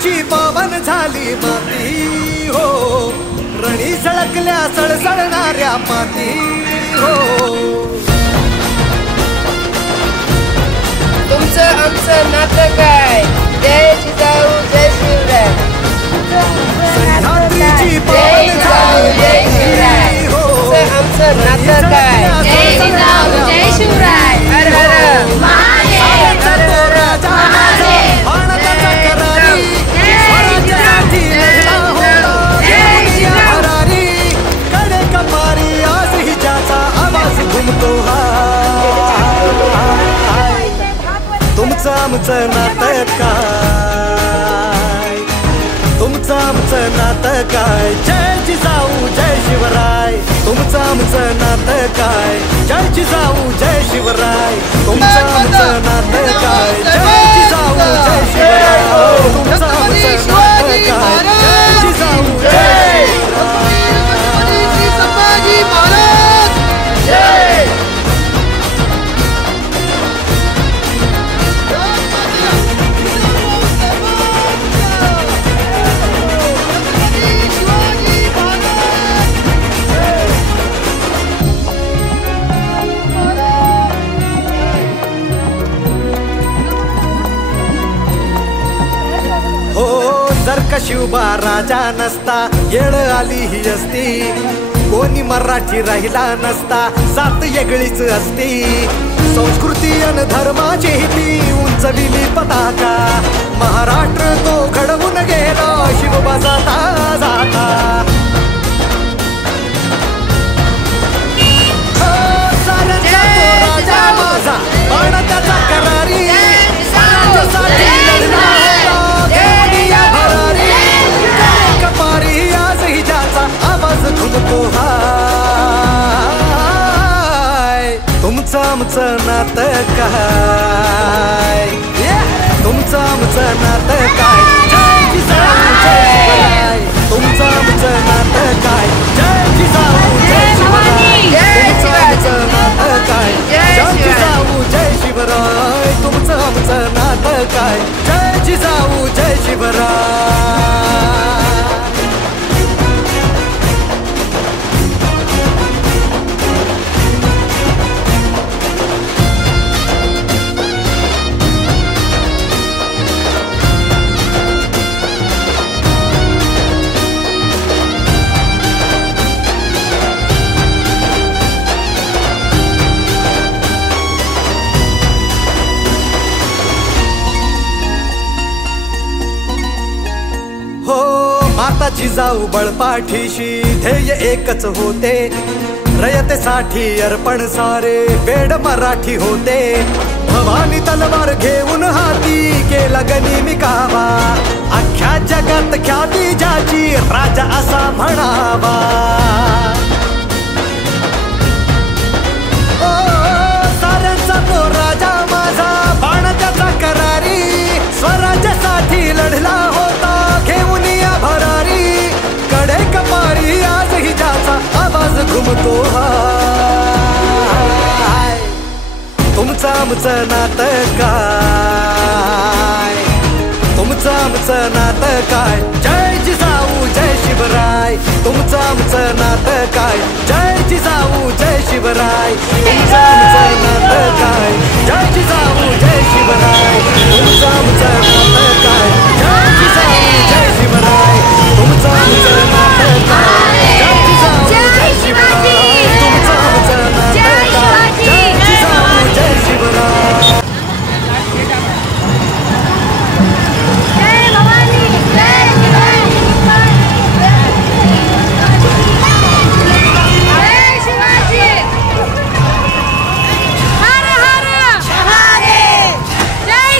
मातीची पावन झाली माती हो, रणी झळकल्या सळसळणाऱ्या माती हो. तुमचं आमचं नातं काय, जय जिजाऊ जय शिवराय. सह्याद्रीची पावन झाली माती हो, तुमचं आमचं नातं काय, जय जिजाऊ जय शिवराय. हर हर महादेव राजा महादेव. बाणाचा करारी स्वराज्यासाठी लढला होता देऊनिया भरारी. कडे कपारी आजही ज्याचा आवाज घुमतो हाय. तुमचं आमचं नातं काय, तुमचं आमचं नातं काय, जय जिजाऊ जय शिवराय. तुमचं आमचं नातं काय, जय जिजाऊ जय शिवराय. तुमचं आमचं नातं काय, जय जिजाऊ जय शिवराय. तुमचं आमचं नातं काय, जय जिजाऊ जय शिवराय. संभाजी महाराज जय. जर का शिवबा राजा नसता, येळ आली ही असती, कोणी मराठी राहिला नसता, जात वेगळीच असती. संस्कृती अन धर्माची ती उंचविली पताका, महाराष्ट्र तो घडवून गेला शिवबा जाता जाता. साऱ्यांचा तो राजा माझा, पण त्याचा करारी स्वराज्यासाठी लढला होता देऊनिया भरारी. कपारी आजही ज्याचा आवाज घुमतो हाय. तुमचं आमचं नातं काय, तुमचं आमचं नातं काय, जय जिजाऊ जय शिवराय. तुमचं आमचं नातं काय, जय जिजाऊ जय शिवराय. तुमचं आमचं नातं काय, जय जिजाऊ जय शिवराय. तुमचं आमचं नातं काय, जय जिजाऊ जय शिवराय. जिजाऊ बळपाठीशी ध्येय एकच होते, रयतेसाठी अर्पण सारे वेड मराठी होते. भवानी तलवार घेऊन हाती केला गनिमी कावा, अख्ख्या जगात ख्याती ज्याची राजा असा म्हणावा. साऱ्यांचा तो राजा माझा, बाण त्याचा करारी, स्वराज्यासाठी लढला होता घेऊन या भरारी. कडे कपारी आजही ज्याचा आवाज घुमतो हाय. तुमचं आमचं नातं काय, तुमचं आमचं नातं काय, जय जिजाऊ जय शिवराय. तुमचं आमचं नातं काय, जय जिजाऊ जय शिवराय. तुमचं आमचं नातं काय, जय जिजाऊ जय शिवराय. तुमचं आमचं नातं काय, जय जिजाऊ जय शिवराय. तुमचं आमचं नातं काय, जय जिजाऊ जय शिवराय. तुमचं आमचं नातं काय, जय जिजाऊ जय शिवराय. जय भवानी जय शिवाजी. हर हर महादेव. जय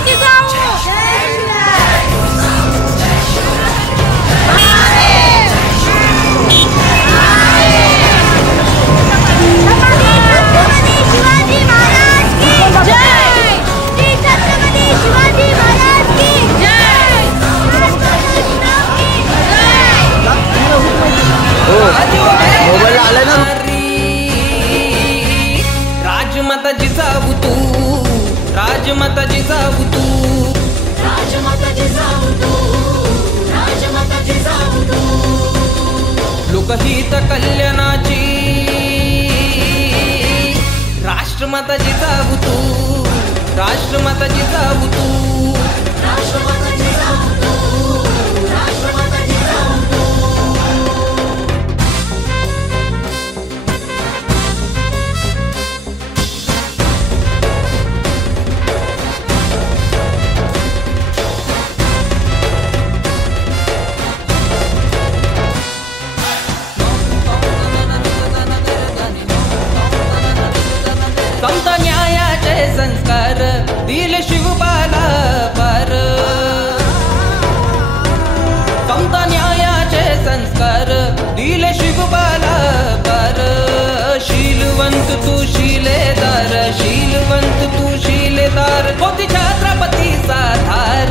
राष्ट्रमाता जिजाऊ तू, राष्ट्रमाता जिजाऊ तू, राष्ट्रमाता जिजाऊ तू, राष्ट्रमाता जिजाऊ तू. संत न्यायाचे संस्कार दिले शिवबाला पार, संत न्यायाचे संस्कार दिले शिवबाला पार. शीलवंत तू शिलेदार, शीलवंत तू शिलेदार, होती छत्रपतीचा धार.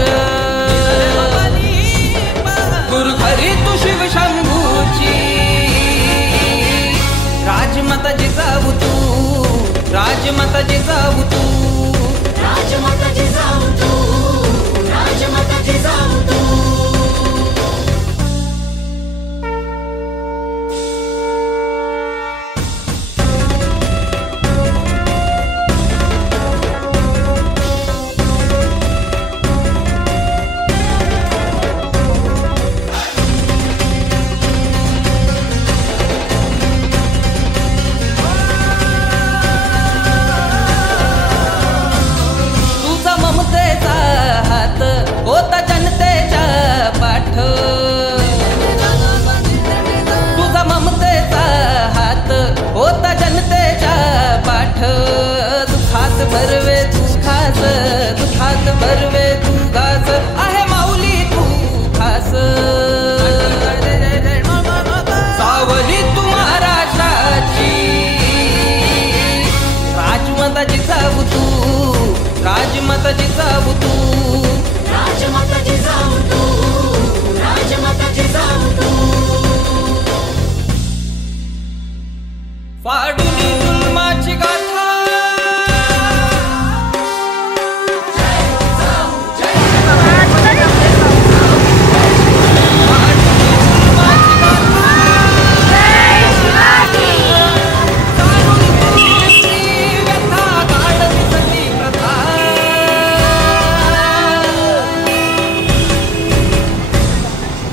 गुरुघरी तू शिव शंभूची, राजमाता जिजाऊ तू, राजमाता जिजाऊ तू, राजमाता जिजाऊ तू, राजमाता जिजाऊ तू. होता जनतेच्या पाठ, तुझा ममतेचा हात होता जनतेच्या पाठ. दुखात भरवे तू खास, दुखात भरवे तू घास, आहे माऊली तू खास. सावली तू महाराष्ट्राची, राजमाता जिजाऊ तू, राजमाता जिजाऊ तू, राजमाता जिजाऊ तू, राजमाता जिजाऊ तू. फाडुनी जुलमाची गाथा,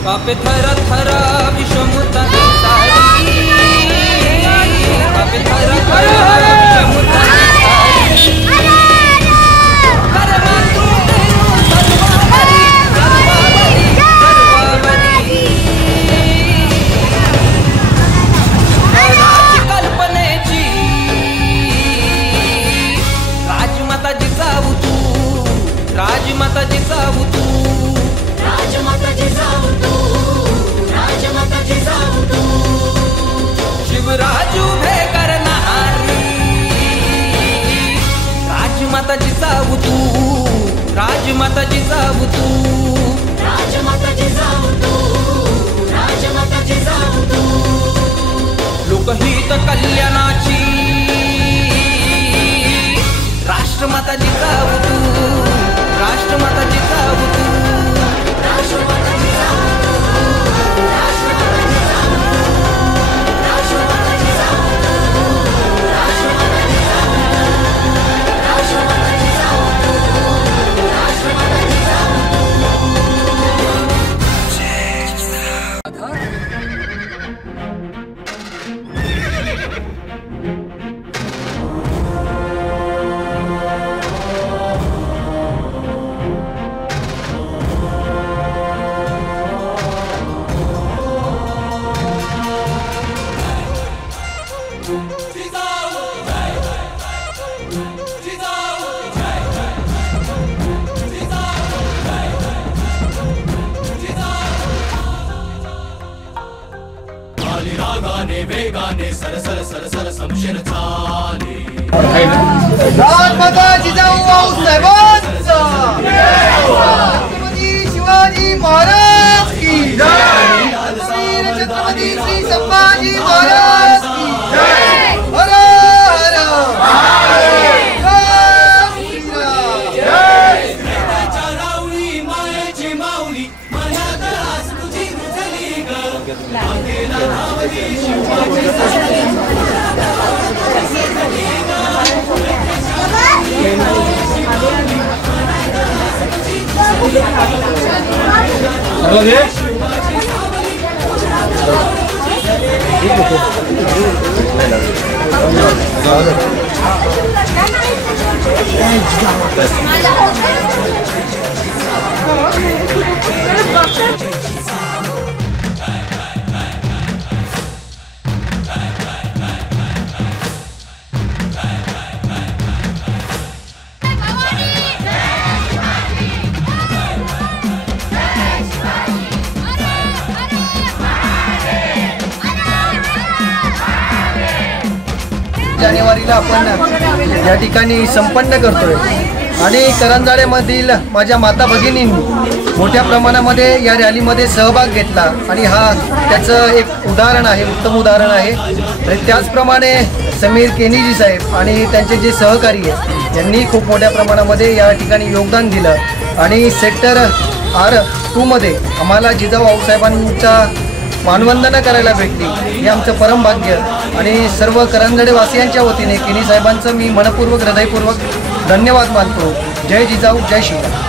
कापे थरा थरा विषमुता सारी, कापे थरा थरा विषमुता सारी. अरे मातृ सर्वावरी, सर्वावरी, सर्वावरी. राज कल्पनेची राजमाता जिजाऊ तू, राजमाता जिजाऊ तू, राजमाता जिजाऊ तू, राजमाता जिजाऊ तू. शिवराज उभे करणारी राजमाता जिजाऊ तू, राजमाता जिजाऊ तू, राजमाता जिजाऊ तू, राजमाता जिजाऊ तू. लोकहित कल्याणाची राष्ट्रमाता जिजाऊ तू, राष्ट्रमाता जिजाऊ तू, राष्ट्रमाता जिजाऊ तू, राष्ट्रमाता जिजाऊ तू, राष्ट्रमाता जिजाऊ तू, राष्ट्रमाता जिजाऊ तू, राष्ट्रमाता जिजाऊ तू, राष्ट्रमाता जिजाऊ वेगाने sir sir sir sir Samsher चाले. राजमाता जिजाऊ साहेबांचा छत्रपती शिवाजी महाराज की जय. छत्रपती श्री संभाजी महाराज की जय. हर हर जय. राऊळी मायेची माऊली मनात आस तुझी रुजली ग. मागेला धावली शिवाजी जानेवारीला आपण या ठिकाणी संपन्न करतोय आणि करंजाड्यामधील माझ्या माता भगिनींनी मोठ्या प्रमाणामध्ये या रॅलीमध्ये सहभाग घेतला आणि हा त्याचं एक उदाहरण आहे, उत्तम उदाहरण आहे. आणि त्याचप्रमाणे समीर केनीजी साहेब आणि त्यांचे जे सहकारी आहेत यांनी खूप मोठ्या प्रमाणामध्ये या ठिकाणी योगदान दिलं आणि सेक्टर R2मध्ये आम्हाला जिजाऊ आऊसाहेबांचा मानवंदना करायला भेटली. हे आमचं परम भाग्य आणि सर्व करंजडेवासियांच्या वतीने केनी साहेबांचं मी मनपूर्वक हृदयपूर्वक धन्यवाद मानतो. जय जिजाऊ, जय श्रीराम.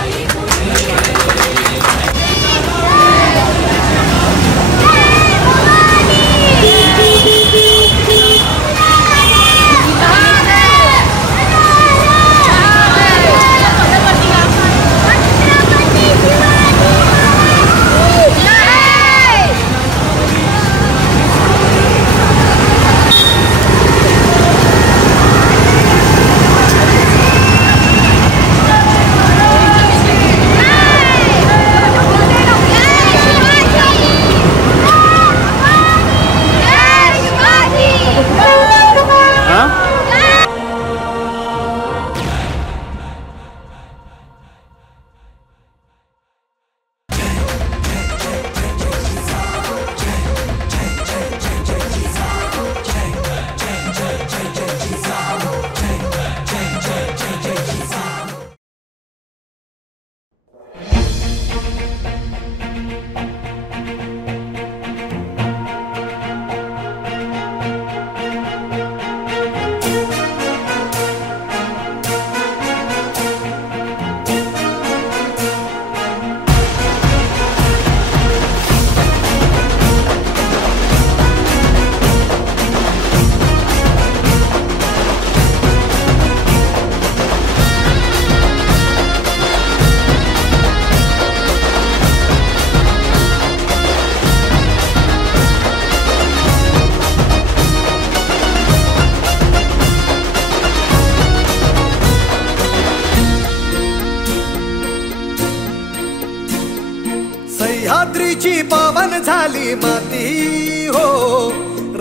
सह्याद्रीची पावन झाली माती हो,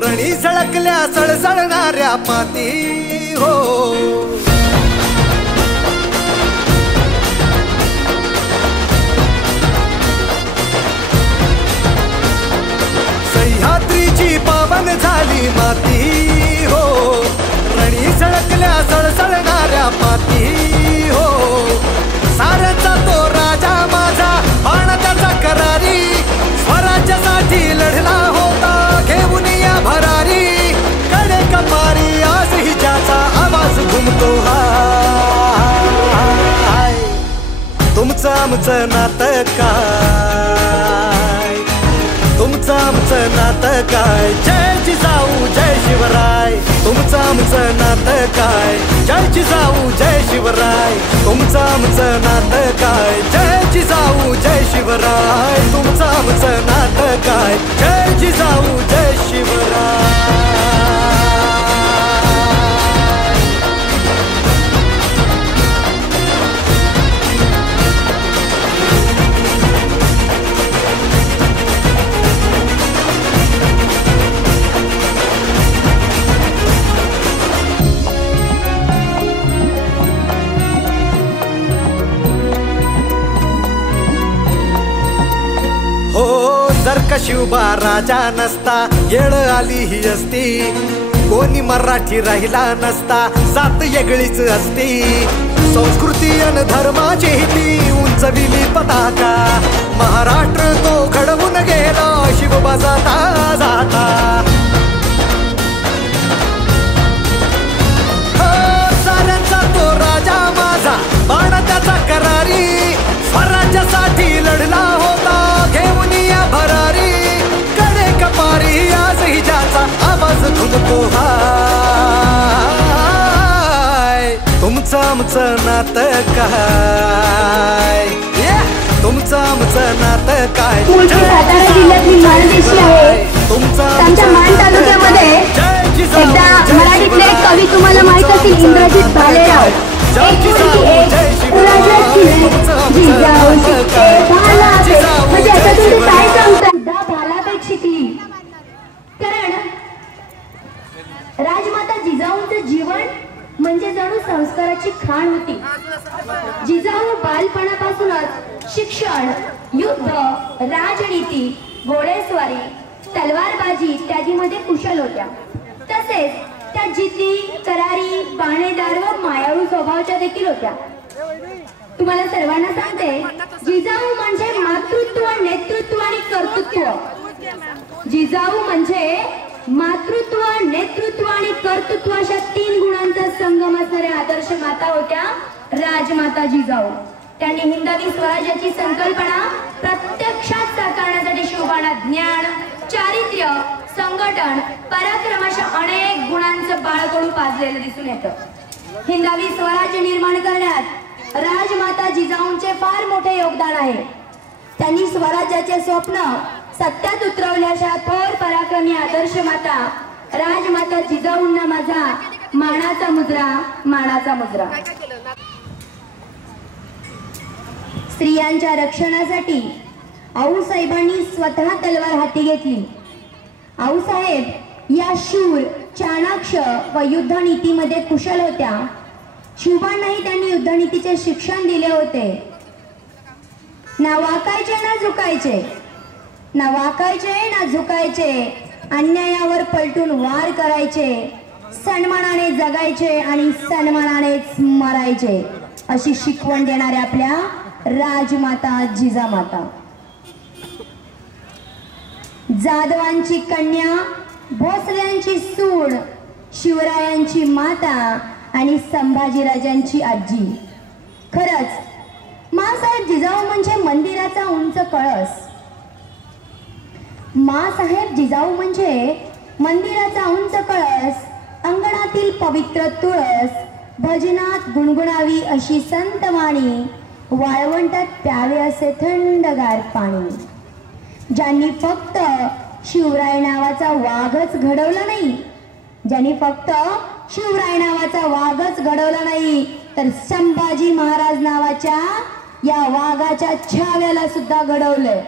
रणी सळकल्या सळसळणाऱ्या पाती हो. सह्याद्रीची पावन झाली माती हो, रणी सळकल्या सळसळणाऱ्या पाती हो. साऱ्याचा तो राजा माझा बाण त्याचा करारी, स्वराज्यासाठी लढला होता घेऊन या भरारी. कडे कपारी आज हिच्याचा आवाज घुमतो हाय. तुमचं आमचं नातं काय, तुमचं आमचं नातं काय. जय जिजाऊ जय शिवराय. तुमचं आमचं नातं काय. जय जिजाऊ जय शिवराय. तुमचं आमचं नातं काय. जय जिजाऊ जय शिवराय. तुमचं आमचं नातं काय. जय जिजाऊ जय शिवराय. जर का शिवबा राजा नसता येळ आली ही असती, कोणी मराठी राहिला नसता जात वेगळीच असती. संस्कृती अन धर्माची ती उंचविली पताका, महाराष्ट्र तो घडवून गेला शिवबा जाता जाता. साऱ्यांचा तो राजा माझा बाण त्याचा करारी, स्वराज्यासाठी लढला होता घेऊन आमचं नातं काय तुमचं आमचं नातं काय मूळची सातारा जिल्ह्यातली माणदेशी आहे. त्यांच्या मान तालुक्यामध्ये एकदा मराठीतले एक कवी तुम्हाला माहित असेल इंद्रजित भालेराव एक मुलगी एक राजाची जिजाऊची एक भालाफेक म्हणजे याच्यातून ते काय सांगतात दा भालाफेक शिकली कारण राजमाता जिजाऊंचं जीवन म्हणजे जणू संस्काराची खाण होती. जिजाऊ बालपणापासूनच शिक्षण युद्ध राजनीती घोडेस्वारी तलवारबाजी इत्यादीमध्ये कुशल होत्या. तसेच त्या जिद्दी करारी बाणेदार व मायाळू स्वभावाच्या देखील होत्या. तुम्हाला सर्वांना सांगते जिजाऊ म्हणजे मातृत्व नेतृत्व आणि कर्तृत्व. जिजाऊ म्हणजे मातृत्व नेतृत्व आणि कर्तृत्व अशा 3 गुणांचा संगम असणाऱ्या आदर्श माता होत्या राजमाता जिजाऊ. त्यांनी हिंदवी स्वराज्याची संकल्पना प्रत्यक्षात साकारण्यासाठी शोभाना ज्ञान चारित्र्य संघटन पराक्रम अशा अनेक गुणांचं बाळकडू पाजलेलं दिसून येतं. हिंदवी स्वराज्य निर्माण करण्यात राजमाता जिजाऊंचे फार मोठे योगदान आहे. त्यांनी स्वराज्याचे स्वप्न सत्यात उतरवल्याच्या थोर पराक्रमी आदर्श माता राजमाता जिजाऊंना माझा मानाचा मुजरा मानाचा मुजरा. स्त्रियांच्या रक्षणासाठी आऊसाहेबांनी स्वतः तलवार हाती घेतली. आऊसाहेब या शूर चाणाक्ष व युद्धनीतीमध्ये कुशल होत्या. शिवबांनाही त्यांनी युद्धनीतीचे शिक्षण दिले होते. ना वाकायचे ना झुकायचे ना वाकायचे ना झुकायचे अन्यायावर पलटून वार करायचे सन्मानाने जगायचे आणि सन्मानानेच मरायचे अशी शिकवण देणाऱ्या आपल्या राजमाता जिजामाता. जाधवांची कन्या भोसल्यांची सूड शिवरायांची माता आणि संभाजीराजांची आजी. खरंच माँसाहेब जिजाऊ म्हणजे मंदिराचा उंच कळस. माँसाहेब जिजाऊ म्हणजे मंदिराचा उंच कळस अंगणातील पवित्र तुळस भजनात गुणगुणावी अशी संतवाणी वाळवंटात प्यावे असे थंडगार पाणी. ज्यांनी फक्त शिवराय नावाचा वाघच घडवला नाही ज्यांनी फक्त शिवराय नावाचा वाघच घडवला नाही तर संभाजी महाराज नावाच्या या वाघाच्या छाव्याला सुद्धा घडवलंय.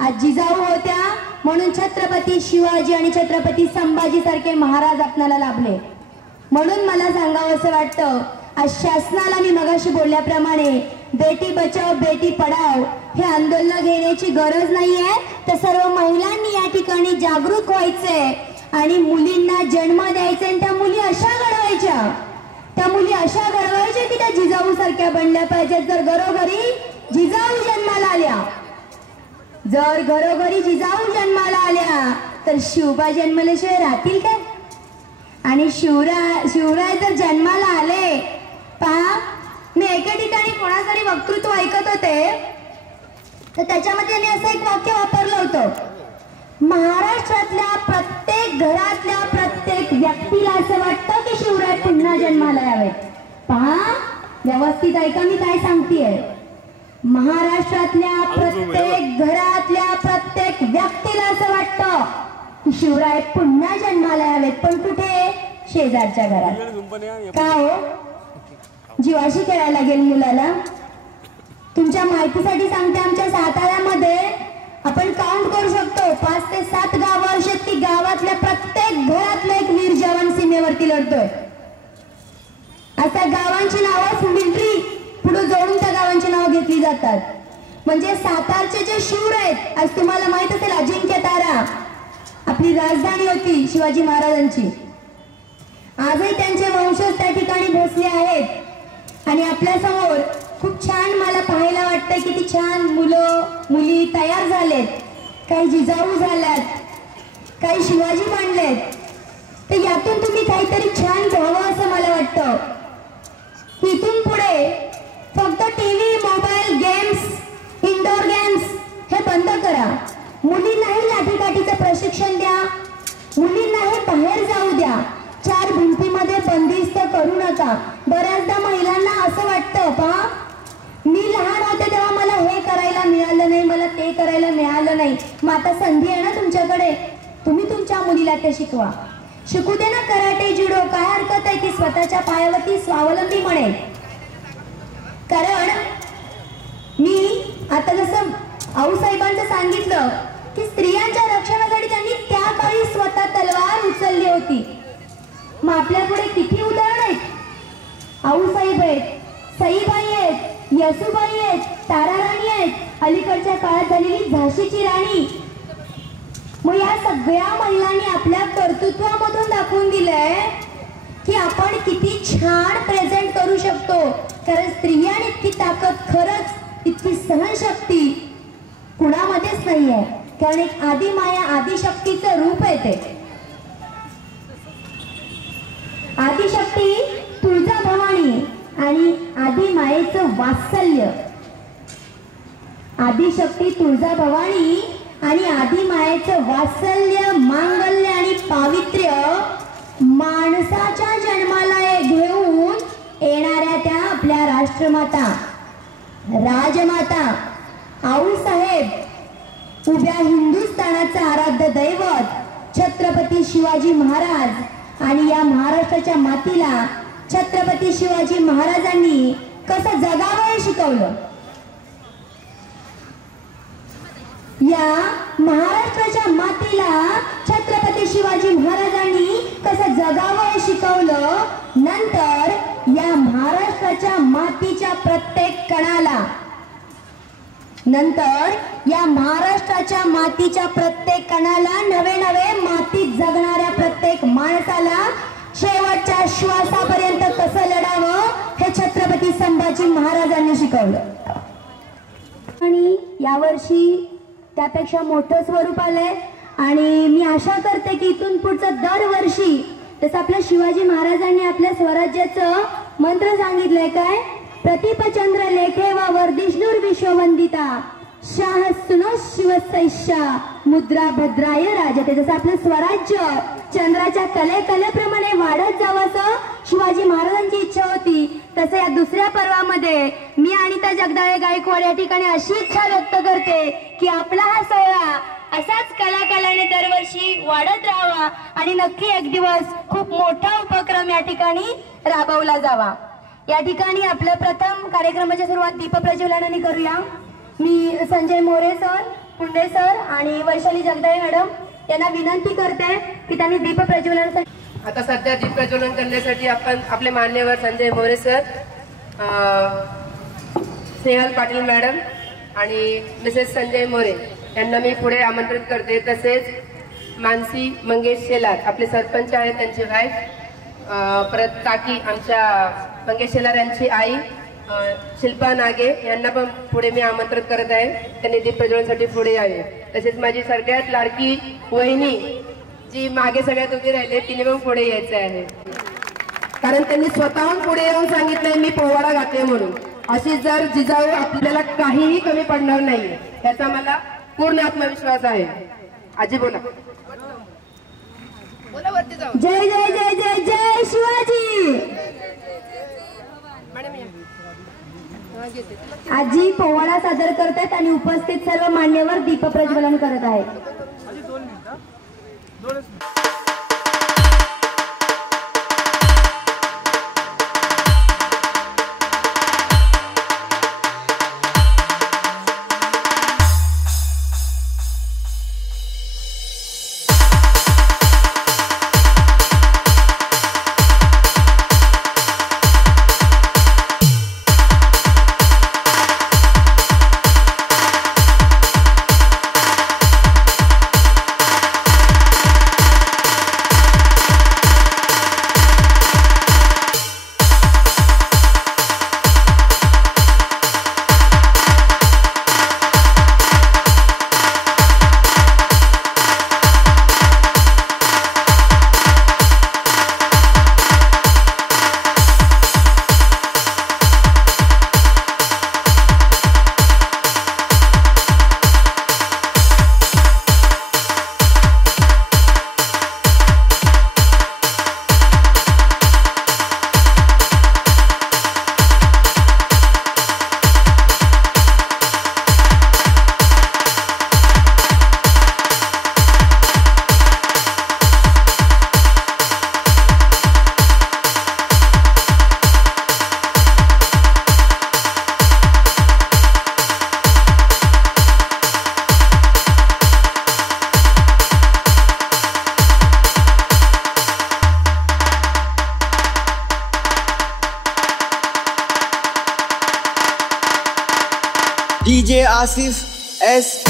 आज जिजाऊ होत्या म्हणून छत्रपती शिवाजी आणि छत्रपती संभाजी सारखे महाराज आपल्याला लाभले. म्हणून मला सांगावं असं वाटतं आज शासनाला मी मगाशी बोलल्याप्रमाणे बेटी बचाव बेटी पढाव हे आंदोलन घेण्याची गरज नाहीये. तर सर्व महिलांनी या ठिकाणी जागरूक व्हायचंय आणि मुलींना जन्म द्यायचा आणि त्या मुली अशा घडवायच्या की त्या जिजाऊ सारख्या बनल्या पाहिजेत. जर घरोघरी जिजाऊ जन्माला आल्या तर शिवबा जन्मल्याशिवाय राहतील काय. आणि शिवराय जर जन्माला आले पहा मी एके ठिकाणी कोणाकडे वक्तृत्व ऐकत होते तर त्याच्यामध्ये त्यांनी असं एक वाक्य वापरलं होतं. महाराष्ट्रातल्या प्रत्येक घरातल्या प्रत्येक व्यक्तीला असं वाटतं की शिवराय पुन्हा जन्माला यावेत. पहा व्यवस्थित ऐका मी काय सांगतेय. महाराष्ट्रातल्या प्रत्येक घरातल्या प्रत्येक व्यक्तीला असं वाटतं की शिवराय पुन्हा जन्माला यावेत. पण कुठे शेजारच्या घरात. का हो जीवाशी खेळायला लागेल मुलाला. तुमच्या माहितीसाठी सांगते आमच्या साताऱ्यामध्ये आपण काउंट करू शकतो 5 ते 7 गावं अशी ती गावातल्या प्रत्येक घरातला एक वीर जवान सीमेवरती लढतोय. अशा गावांची नावं मिलिटरी पुढे जोडून त्या गावांची नावं घेतली जातात. म्हणजे सातारचे जे शूर आहेत आज तुम्हाला माहित असेल अजिंक्य तारा आपली राजधानी होती शिवाजी महाराजांची. आजही त्यांचे वंशज त्या ठिकाणी भोसले आहेत आणि आपल्या समोर खूप छान मला पाहायला वाटतं किती छान मुलं मुली तयार झालेत. काही जिजाऊ झाल्यात काही शिवाजी बनलेत. तर यातून तुम्ही काहीतरी छान घ्यावं असं मला वाटतं. इथून पुढे फक्त TV mobile games indoor games हे बंद करा. मुलींनाही लाठीकाठीचं प्रशिक्षण द्या. मुलींनाही बाहेर जाऊ द्या. 4 भिंतीमध्ये बंदिस्त करू नका. बऱ्याचदा महिलांना असं वाटतं पहा, मी लहान होते तेव्हा मला हे करायला मिळालं नाही, मला ते करायला मिळालं नाही. मग आता संधी आहे ना तुमच्याकडे, तुम्ही तुमच्या मुलीला ते शिकवा. शिकू दे ना कराटे जुडो, काय हरकत आहे की स्वतःच्या पायावरती स्वावलंबी बनेल. कारण मी आता जसं आऊसाहेबांचं सांगितलं की स्त्रियांच्या रक्षणासाठी त्यांनी त्या काळी स्वतः तलवार उचलली होती. मग आपल्या पुढे किती उदाहरण आहेत. आऊसाहेब आहेत, सईबाई आहेत, यसुबाई आहेत, ताराराणी आहेत, अलीकडच्या काळात झालेली झाशीची राणी. मग या सगळ्या महिलांनी आपल्या कर्तृत्वामधून दाखवून दिलंय की आपण किती छान प्रेझेंट करू शकतो. कारण स्त्रियांनी इतकी ताकद, खरंच इतकी सहनशक्ती कुणामध्येच नाहीये. कारण एक आदिमाया, आदिशक्तीचं रूप आहे ते. आदिशक्ती तुळजाभवानी आणि आदिमायेचं वात्सल्य. आदिशक्ती तुळजाभवानी आणि आदिमायेचं वात्सल्य, मांगल्य आणि पावित्र्य माणसाच्या जन्माला घेऊन येणाऱ्या त्या आपल्या राष्ट्रमाता, राजमाता आऊसाहेब, उभ्या हिंदुस्थानाचं आराध्य दैवत छत्रपती शिवाजी महाराज. आणि या महाराष्ट्राच्या मातीला छत्रपती शिवाजी महाराजांनी कसं जगावं हे शिकवलं. या महाराष्ट्राच्या मातीला छत्रपती शिवाजी महाराजांनी कसं जगावं हे शिकवलं. नंतर या महाराष्ट्राच्या मातीच्या प्रत्येक कणाला, नंतर या महाराष्ट्राच्या मातीच्या प्रत्येक कणाला, नवे नवे मातीत जगणाऱ्या प्रत्येक माणसाला शेवटच्या श्वासापर्यंत कसं लढावं हे छत्रपती संभाजी महाराजांनी शिकवलं. आणि यावर्षी त्यापेक्षा मोठं स्वरूप आलंय. आणि मी आशा करते की इथून पुढचं दरवर्षी तसं आपल्या शिवाजी महाराजांनी आपल्या स्वराज्याचं मंत्र सांगितलंय काय, प्रतिपचंद्र लेखे वा वर्धिष्णुर विश्ववंदिता शाह सुनो शिवसैषा मुद्रा भद्राय राजते. जसं आपलं स्वराज्य चंद्राच्या कलेप्रमाणे वाढत जावं असं शिवाजी महाराजांची इच्छा होती. तसं या दुसऱ्या पर्वामध्ये मी अनिता जगदाळे गायकवाड या ठिकाणी अशी इच्छा व्यक्त करते की आपला हा सोहळा असाच कलाकालाने दरवर्षी वाढत राहावा आणि नक्की एक दिवस खूप मोठा उपक्रम या ठिकाणी राबवला जावा. या ठिकाणी आपलं प्रथम कार्यक्रमाची सुरुवात दीपप्रज्वलनाने करूया. मी संजय मोरे सर, पुंडे सर आणि वैशाली जगदाळे मॅडम यांना विनंती करते की त्यांनी दीपप्रज्वलनासाठी. आता सध्या दीप प्रज्वलन करण्यासाठी आपण आपले मान्यवर संजय मोरे सर, स्नेहल पाटील मॅडम आणि मिसेस संजय मोरे यांना मी पुढे आमंत्रित करते. तसेच मानसी मंगेश शेलार आपले सरपंच आहेत, त्यांची वाईफ, परत काकी आमच्या मंगेश शेलार यांची आई शिल्पा नागे यांना पण पुढे मी आमंत्रित करत आहे. त्यांनी दीप प्रज्वलनासाठी पुढे यावे. तसेच माझी सगळ्यात लाडकी वहिनी जी मागे सगळ्यात उभी राहिले तिने पण पुढे यायचं आहे. कारण त्यांनी स्वतःहून पुढे येऊन सांगितलंय मी पोवाडा गाते म्हणून. अशी जर जिजाऊ आपल्याला काहीही कमी पडणार नाही याचा मला पूर्ण आत्मविश्वास आहे. आजी बोला. बोला वरती जाऊ. जय जय जय जय जय शिवाजी. आजी पोवाडा सादर करतात आणि उपस्थित सर्व मान्यवर दीप प्रज्वलन करत आहेत. DJ Asif SK.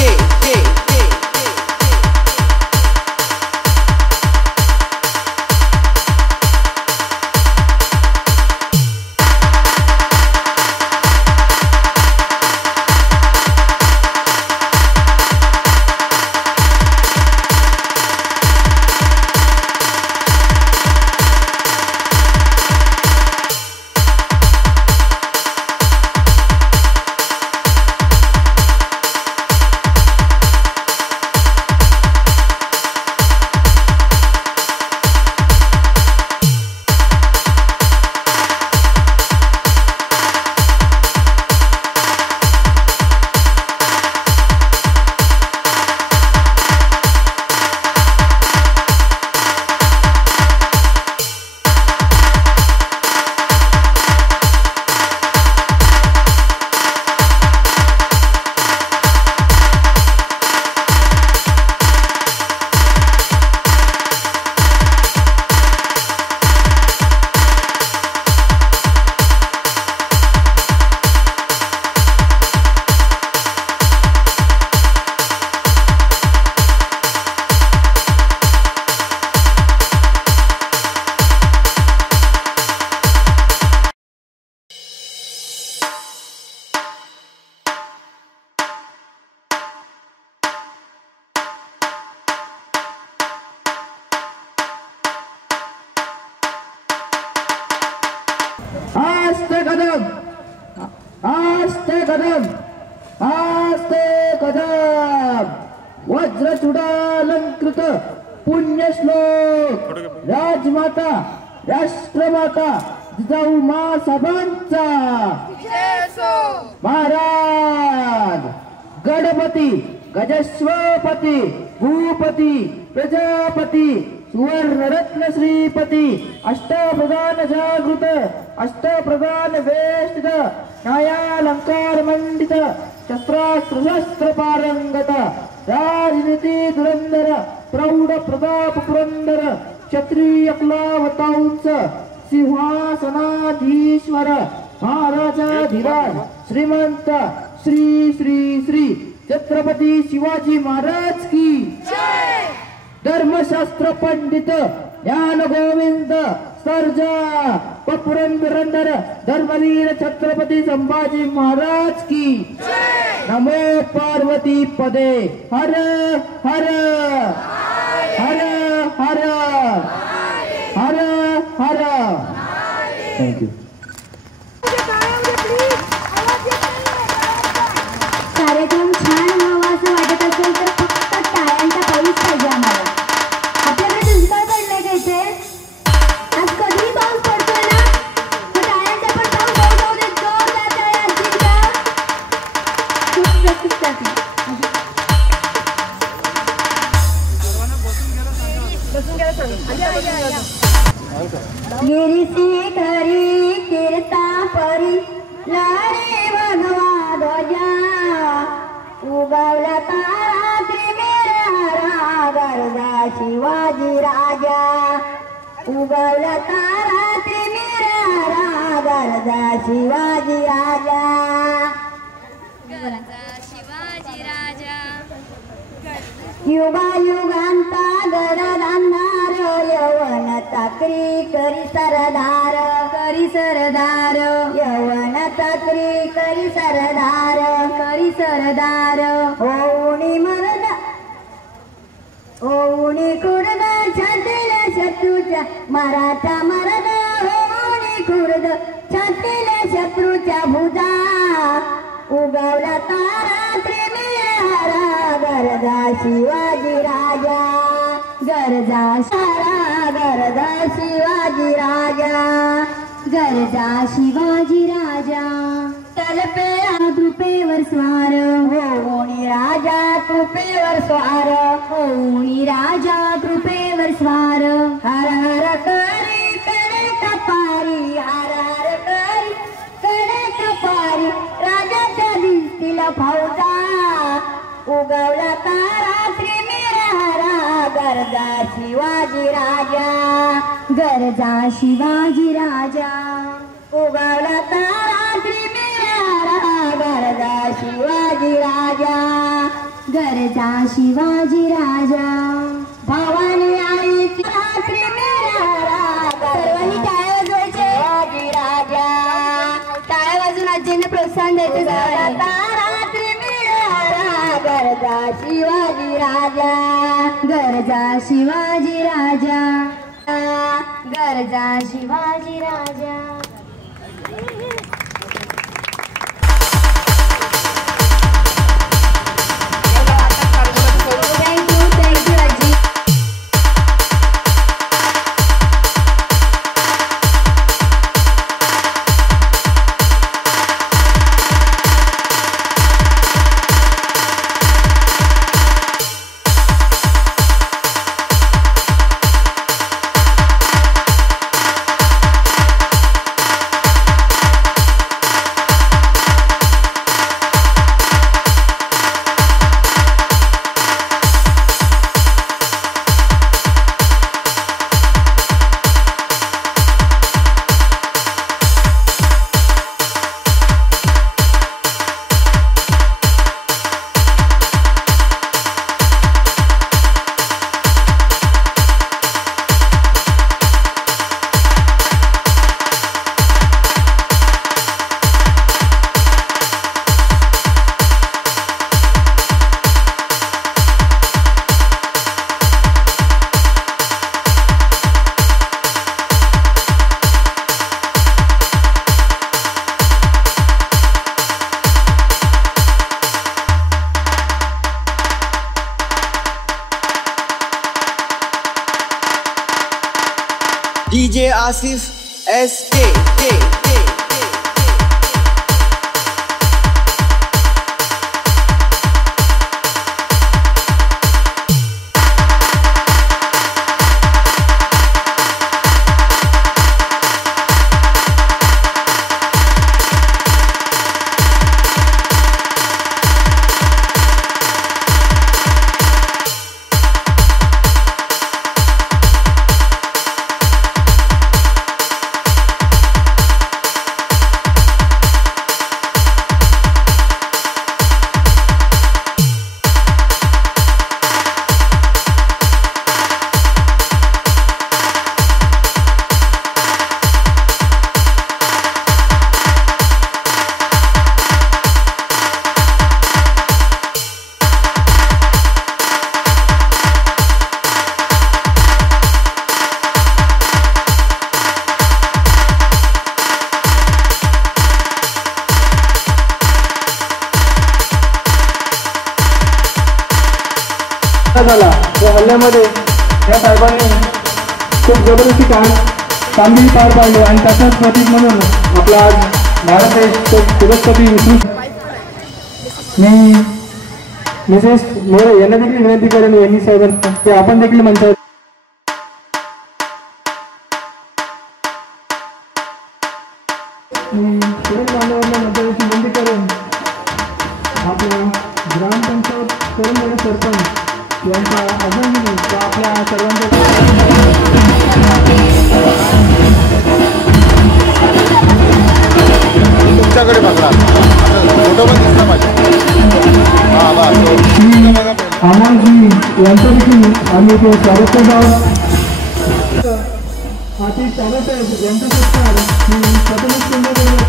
वज्रचूडालंकृत पुण्यश्लोक राजमाता राष्ट्रमाता जिजाऊ मा साहेबांचा महाराज गणपती गजस्वपती भूपती प्रजापती सुवर्णरत्न श्रीपती अष्टप्रधान जागृत अष्टप्रधान वेष्टित न्यायालंकार मंडित शस्त्रास्त्र शस्त्र पारंगत राजनीती धुरंधर प्रौढ प्रताप पुरंदर क्षत्रिय कुलावतांच सिंहासनाधीश्वर महाराजाधिराज श्रीमंत श्री श्री श्री छत्रपती शिवाजी महाराज की धर्मशास्त्र पंडित ज्ञान गोविंद सर्जा पुरंदर धर्मवीर छत्रपती संभाजी महाराज की नमो पार्वती पदे हर हर हर हर हर हर थँक्यू. कार्यक्रम छान व्हावा असं वाटत असेल तर फक्त टाळ्यांचा पाऊस पाहिजे आम्हाला. आपल्याकडे दुष्काळ पडलाय का इथे? आज कधीही पाऊस पडतोय ना, तर टाळ्यांचा पण पाऊस होऊ दे. जोरदार टाळ्या असतील का? खूप प्रतिष्ठाती. गिरीसी खरी कीर्ता परी लारे भगवा ध्वजा उगवला तारा त्रिमिरा गरजा शिवाजी राजा उगवला तारा त्रिमिरा गरजा शिवाजी राजा युगायुगांता गरज अंधार यवन चाकरी करी सरदार यवन चाकरी करी सरदार ओणी मरद ओणी खुर्द छातील शत्रूच्या मराठा मरद ओणी खुर्द छातील शत्रूच्या भुजा उगवला तारा त्रिमिरा गरजा शिवाजी राजा गरजा सारा गरजा शिवाजी राजा गरजा शिवाजी राजा तलपे कृपेवर स्वार होणी राजा कृपेवर स्वार होणी राजा कृपेवर स्वार हर हर करी कडे कपारी हर हर करी कडे कपारी राजाच्या दिसतील फौजा उगवला तारा त्रिमिरा गरजा शिवाजी राजा गरजा शिवाजी राजा उगवला तारा त्रिमिरा गरजा शिवाजी शिवाजी राजा गरजा शिवाजी राजा भवानी आई रात्री सर्वांनी टाळ्या वाजवायचे शिवाजी राजा टाळ्या वाजून आजीने प्रोत्साहन द्यायचे रात्री गरजा शिवाजी राजा गरजा शिवाजी राजा गरजा शिवाजी राजा DJ Asif SK. झाला या हल्ल्यामध्ये या साहेबांनी खूप जबरदस्ती कामगिरी पार पाडली आणि त्याचाच प्रतीक म्हणून आपला आज भारत देश कुलपती मी मिसेस मोरे यांना देखील विनंती करेन यांनी साहेबांना की आपण देखील म्हणतात विनंती करेन आपल्या ग्रामपंचायत करून सरपंच यांचा अभिनंदन व आपल्या सर्वांच्या तुमच्याकडे बघा फोटो पण दिसला पाहिजे अमोलजी यांचं देखील आम्ही ते स्वागत करत आहोत आतिश साहेब यांचा सत्कार प्रथमच पूर्ण करत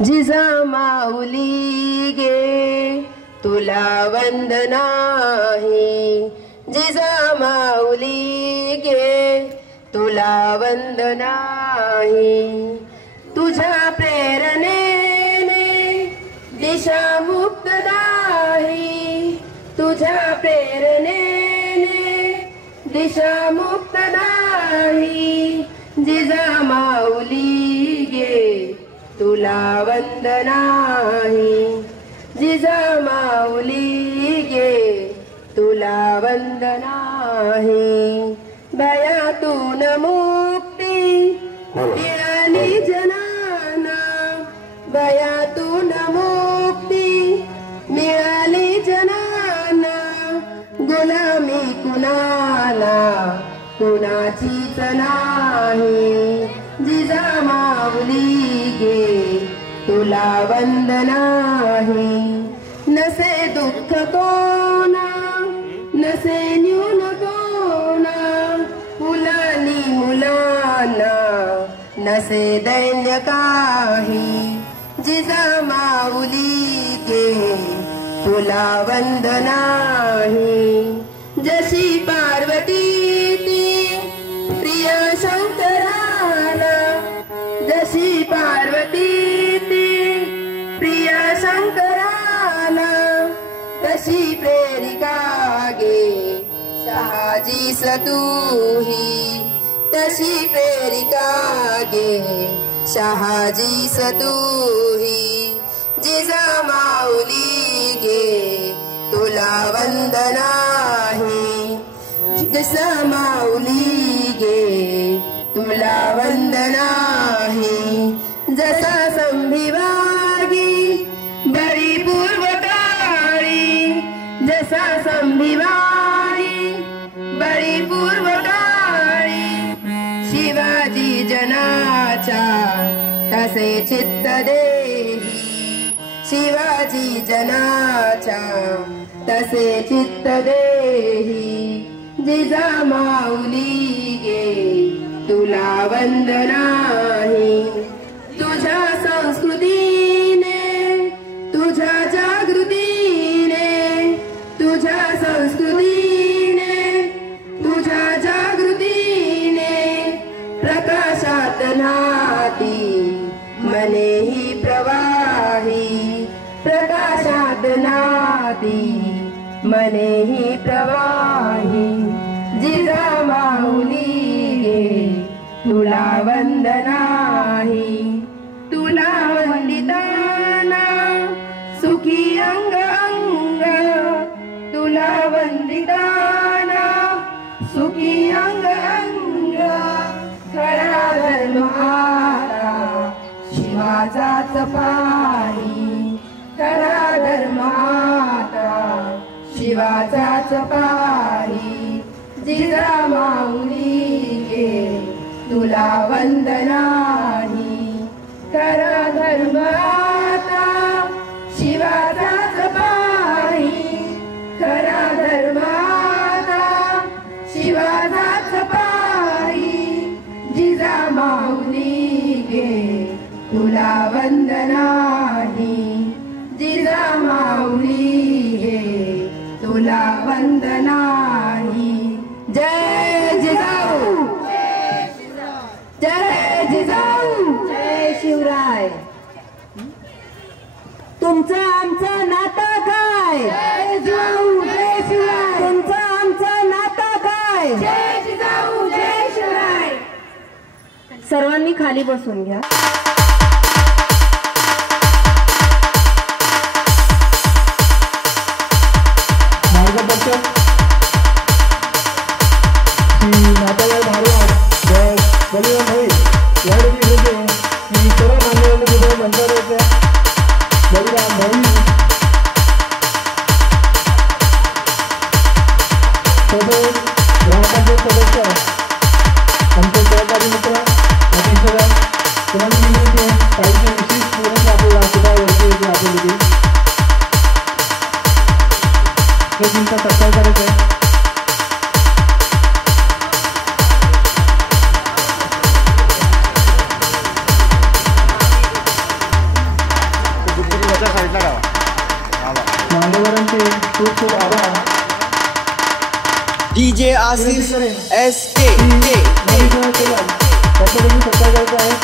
जिजामाऊली गे तुला वंदना आहे जिजामाऊली गे तुला वंदना आहे तुझ्या प्रेरणेने दिशा मुक्त नाही तुझ्या प्रेरणेने दिशा मुक्त नाही जिजामाऊली गे तुला वंदना आहे जिजामाऊली गे तुला वंदना आहे. भयातून मुक्ती मिळाली जनाना, भयातून मुक्ती मिळाली जनाना. गुलामी कुणाला कुणाचीच नाही. जिजामाऊली गे तुला वंदना आहे. नसे दुःख कोणा नसे न्यून कोणा, मुलानी मुलांना नसे दैन्य काही. जिजामाऊली गे तुला वंदना आहे. जशी पार्वती ती प्रिय शंकराला, जशी पार्वती ती प्रिय शंकराला, तशी प्रेरिका गे शहाजी सतूही. तशी प्रेरिका गे शहाजी सतूही. जिजामाऊली गे तुला वंदना आहे. जिजामाऊली गे तुला वंदना आहे. जसा संभिवागी बरी पूर्व काळी, जसा संभिवागी बरी पूर्व काळी. शिवाजी जनाचा तसे चित्त देही. शिवाजी जनाचा तसे चित्त देही. जिजामाऊली गे तुला वंदना आहे. तुझ्या संस्कृतीने तुझ्या जागृतीने, तुझ्या संस्कृतीने तुझ्या जागृतीने प्रकाशात नाती मनेही प्रवाही. प्रकाशात नाती मनेही प्रवाही. जिजामाऊली गे तुला वंदना आहे. तुला वंदिताना सुखी अंग अंग, तुला वंदिताना सुखी अंग अंग. खरा धर्म आता शिवाचाच पाही. खरा धर्म आता शिवाचाच पाही. जिजामाऊली गे तुला वंदना आहे. खरा धर्म आता शिवाचाच पाही. खरा धर्म आता शिवाचाच पाही. जिजामाऊली गे तुला वंदना आहे. जिजामाऊली गे तुला वंदना आहे. जय जिजाऊ, जय जिजाऊ, जय शिवराय. तुमचं आमचं नातं काय? जय जिजाऊ, जय शिवराय. तुमचं आमचं नातं काय? जय जिजाऊ, जय शिवराय. सर्वांनी खाली बसून घ्या. मार्गदर्शक श्री नातालाल महाराज जय बलिराम भाई यावेळी होते मी सर्व मान्यवरांना नंतर होते. बलिराम भाई तसेच ग्रामपंचायत सदस्य आमचे सहकारी मित्र अतिशय कोणाची विनंती काही विशेष पूर्ण आपल्याला सुद्धा वरती आपल्याला हे तुमचा सत्कार करायचा आहे. मान्यवरांचे खूप खूप आभार. DJ आसिफ SK त्याच्यासाठी सत्कार करायचा आहे.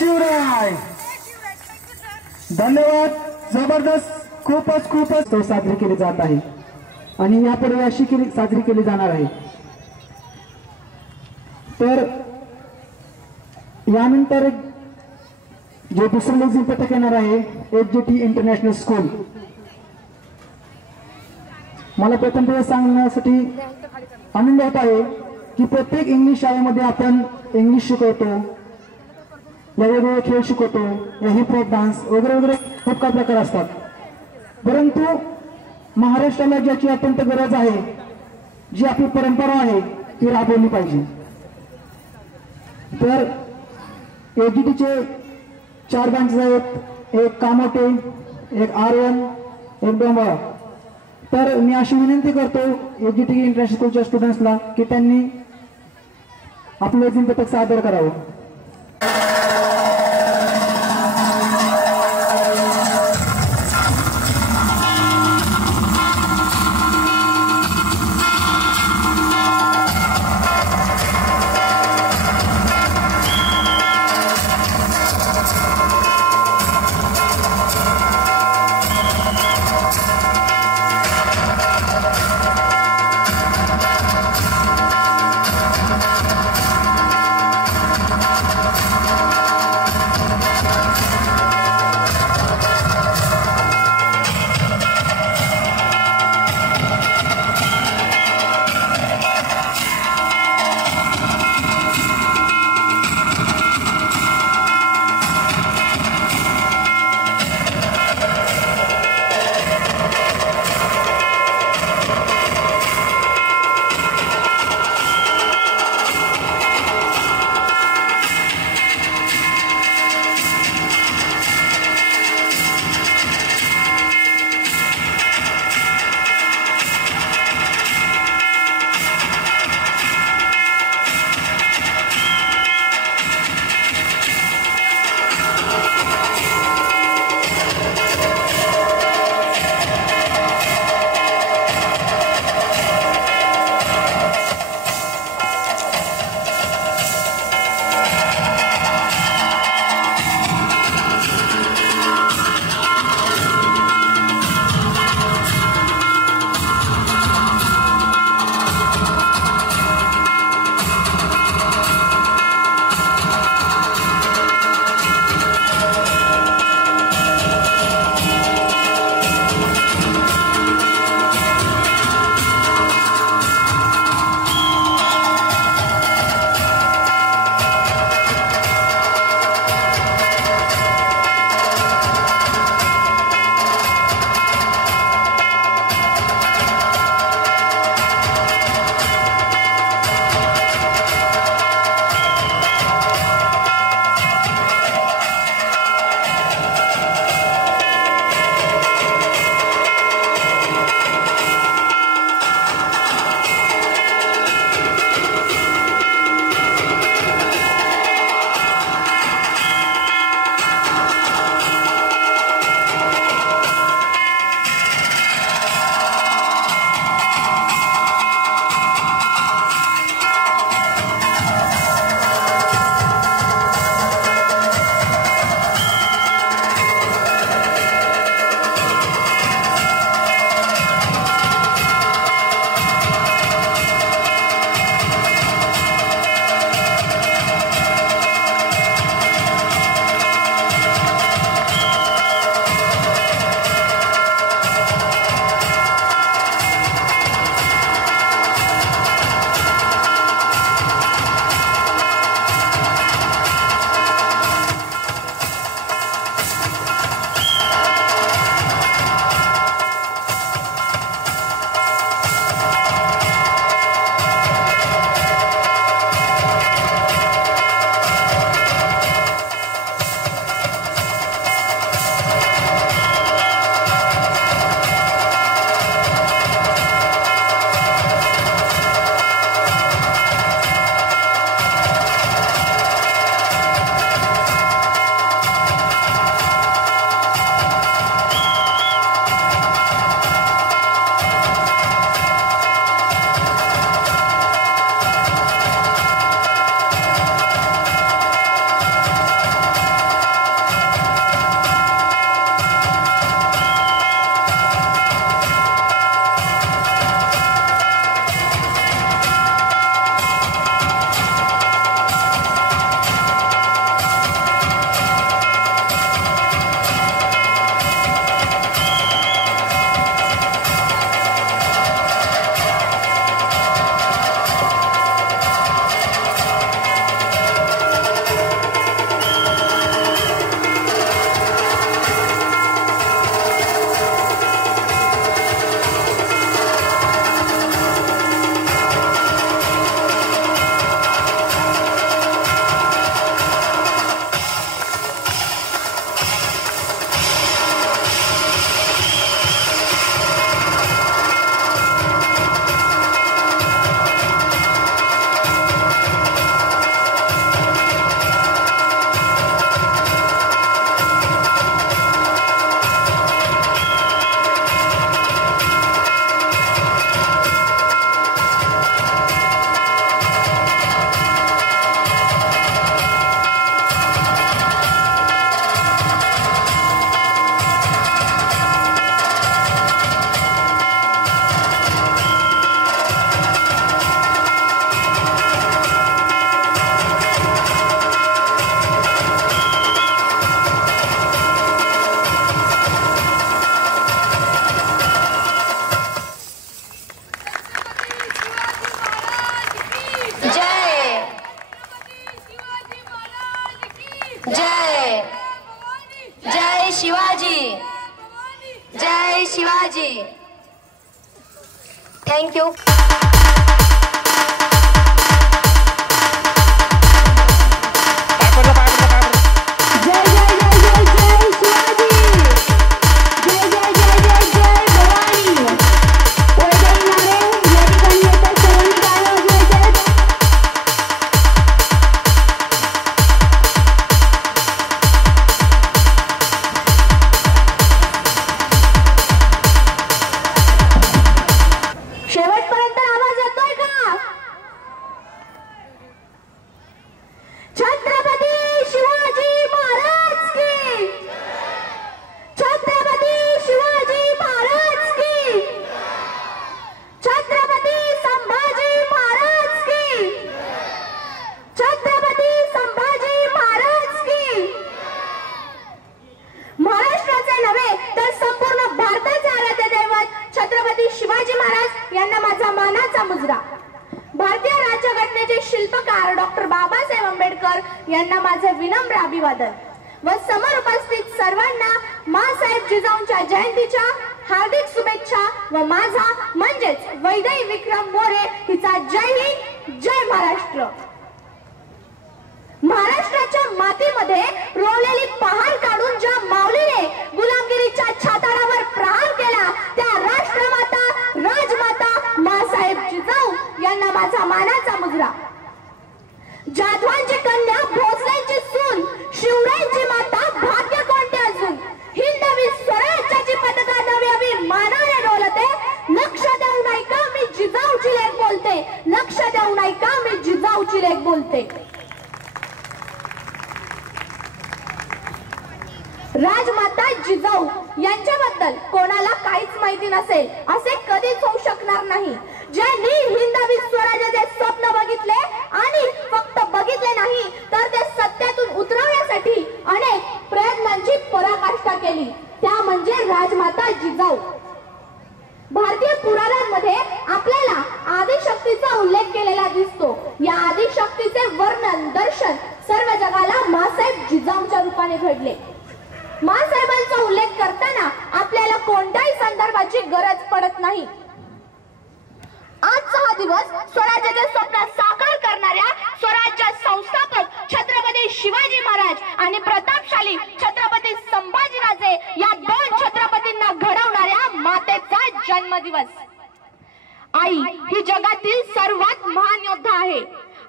शिवराय. धन्यवाद. जबरदस्त. खूपच तो साजरी केली जात आहे आणि यापुढे अशी साजरी केली जाणार आहे. तर यानंतर जे दुसरं लेझिम पथक येणार आहे HJT इंटरनॅशनल स्कूल. मला प्रथम दिवस सांगण्यासाठी आनंद होत आहे की प्रत्येक इंग्लिश शाळेमध्ये आपण इंग्लिश शिकवतो, वेगवेगळे खेळ शिकवतो, हिप हॉप डान्स वगैरे वगैरे खूप काही प्रकार असतात. परंतु महाराष्ट्राला ज्याची अत्यंत गरज आहे, जी आपली परंपरा आहे ती राबवली पाहिजे. तर HJTचे 4 ब्रांचेस आहेत, एक कामोटे, एक R1, एक डोंबाळा. तर मी अशी विनंती करतो HJT इंटरनॅशनल स्कूलच्या स्टुडंट्सला की त्यांनी आपलं लेझिम पथक सादर करावं. जय जय शिवाजी, जय शिवाजी. थँक्यू. भारतीय राज्यघटनेचे शिल्पकार डॉक्टर बाबासाहेब आंबेडकर यांना माझे विनम्र अभिवादन व समोर उपस्थित सर्वांना माँसाहेब जिजाऊंच्या जयंतीच्या हार्दिक शुभेच्छा व माझा म्हणजेच वैदेही विक्रम मोरे हिचा जय हिंद जय महाराष्ट्र. महाराष्ट्राच्या मातीमध्ये रोवलेली पहाड काढून ज्या माऊलीने गुलामगिरीच्या छाताडावर प्रहार केला त्या राष्ट्रमाता राजमाता माँसाहेब जिजाऊ यांना माझा मानाचा मुजरा. जाधवांची कन्या भोसलेंची सून शिवरायांची माता भाग्य कोणते अजून हिंदवी स्वराज्याची पताका नव्यावी मानाने डोलते. लक्ष देऊन ऐका मी जिजाऊची लेख बोलते, लक्ष देऊन ऐका मी जिजाऊची लेख बोलते. राजमाता जिजाऊ यांच्याबद्दल कोणाला काहीच माहिती नसेल असे कधीच होऊ शकणार नाही. ज्यांनी हिंदवी स्वराज्याचे स्वप्न बघितले आणि फक्त बघितले नाही तर ते सत्यातून उतरवण्यासाठी अनेक प्रयत्नांची पराकाष्ठा केली त्या म्हणजे राजमाता जिजाऊ. भारतीय पुराणांमध्ये आपल्याला आदिशक्तीचा उल्लेख केलेला दिसतो. या आदिशक्तीचे वर्णन दर्शन सर्व जगाला माँसाहेब जिजाऊंच्या रूपाने घडले. माँसाहेबांचा उल्लेख करताना आपल्याला कोणत्याही संदर्भाची गरज पडत नाही. आजचा हा दिवस स्वराज्याचे स्वप्न साकार करणाऱ्या स्वराज्य संस्थापक छत्रपती शिवाजी महाराज आणि प्रतापशाली छत्रपती संभाजीराजे या दोन छत्रपतींना घडवणाऱ्या मातेचा जन्मदिवस. आई ही जगातील सर्वात महान योद्धा आहे.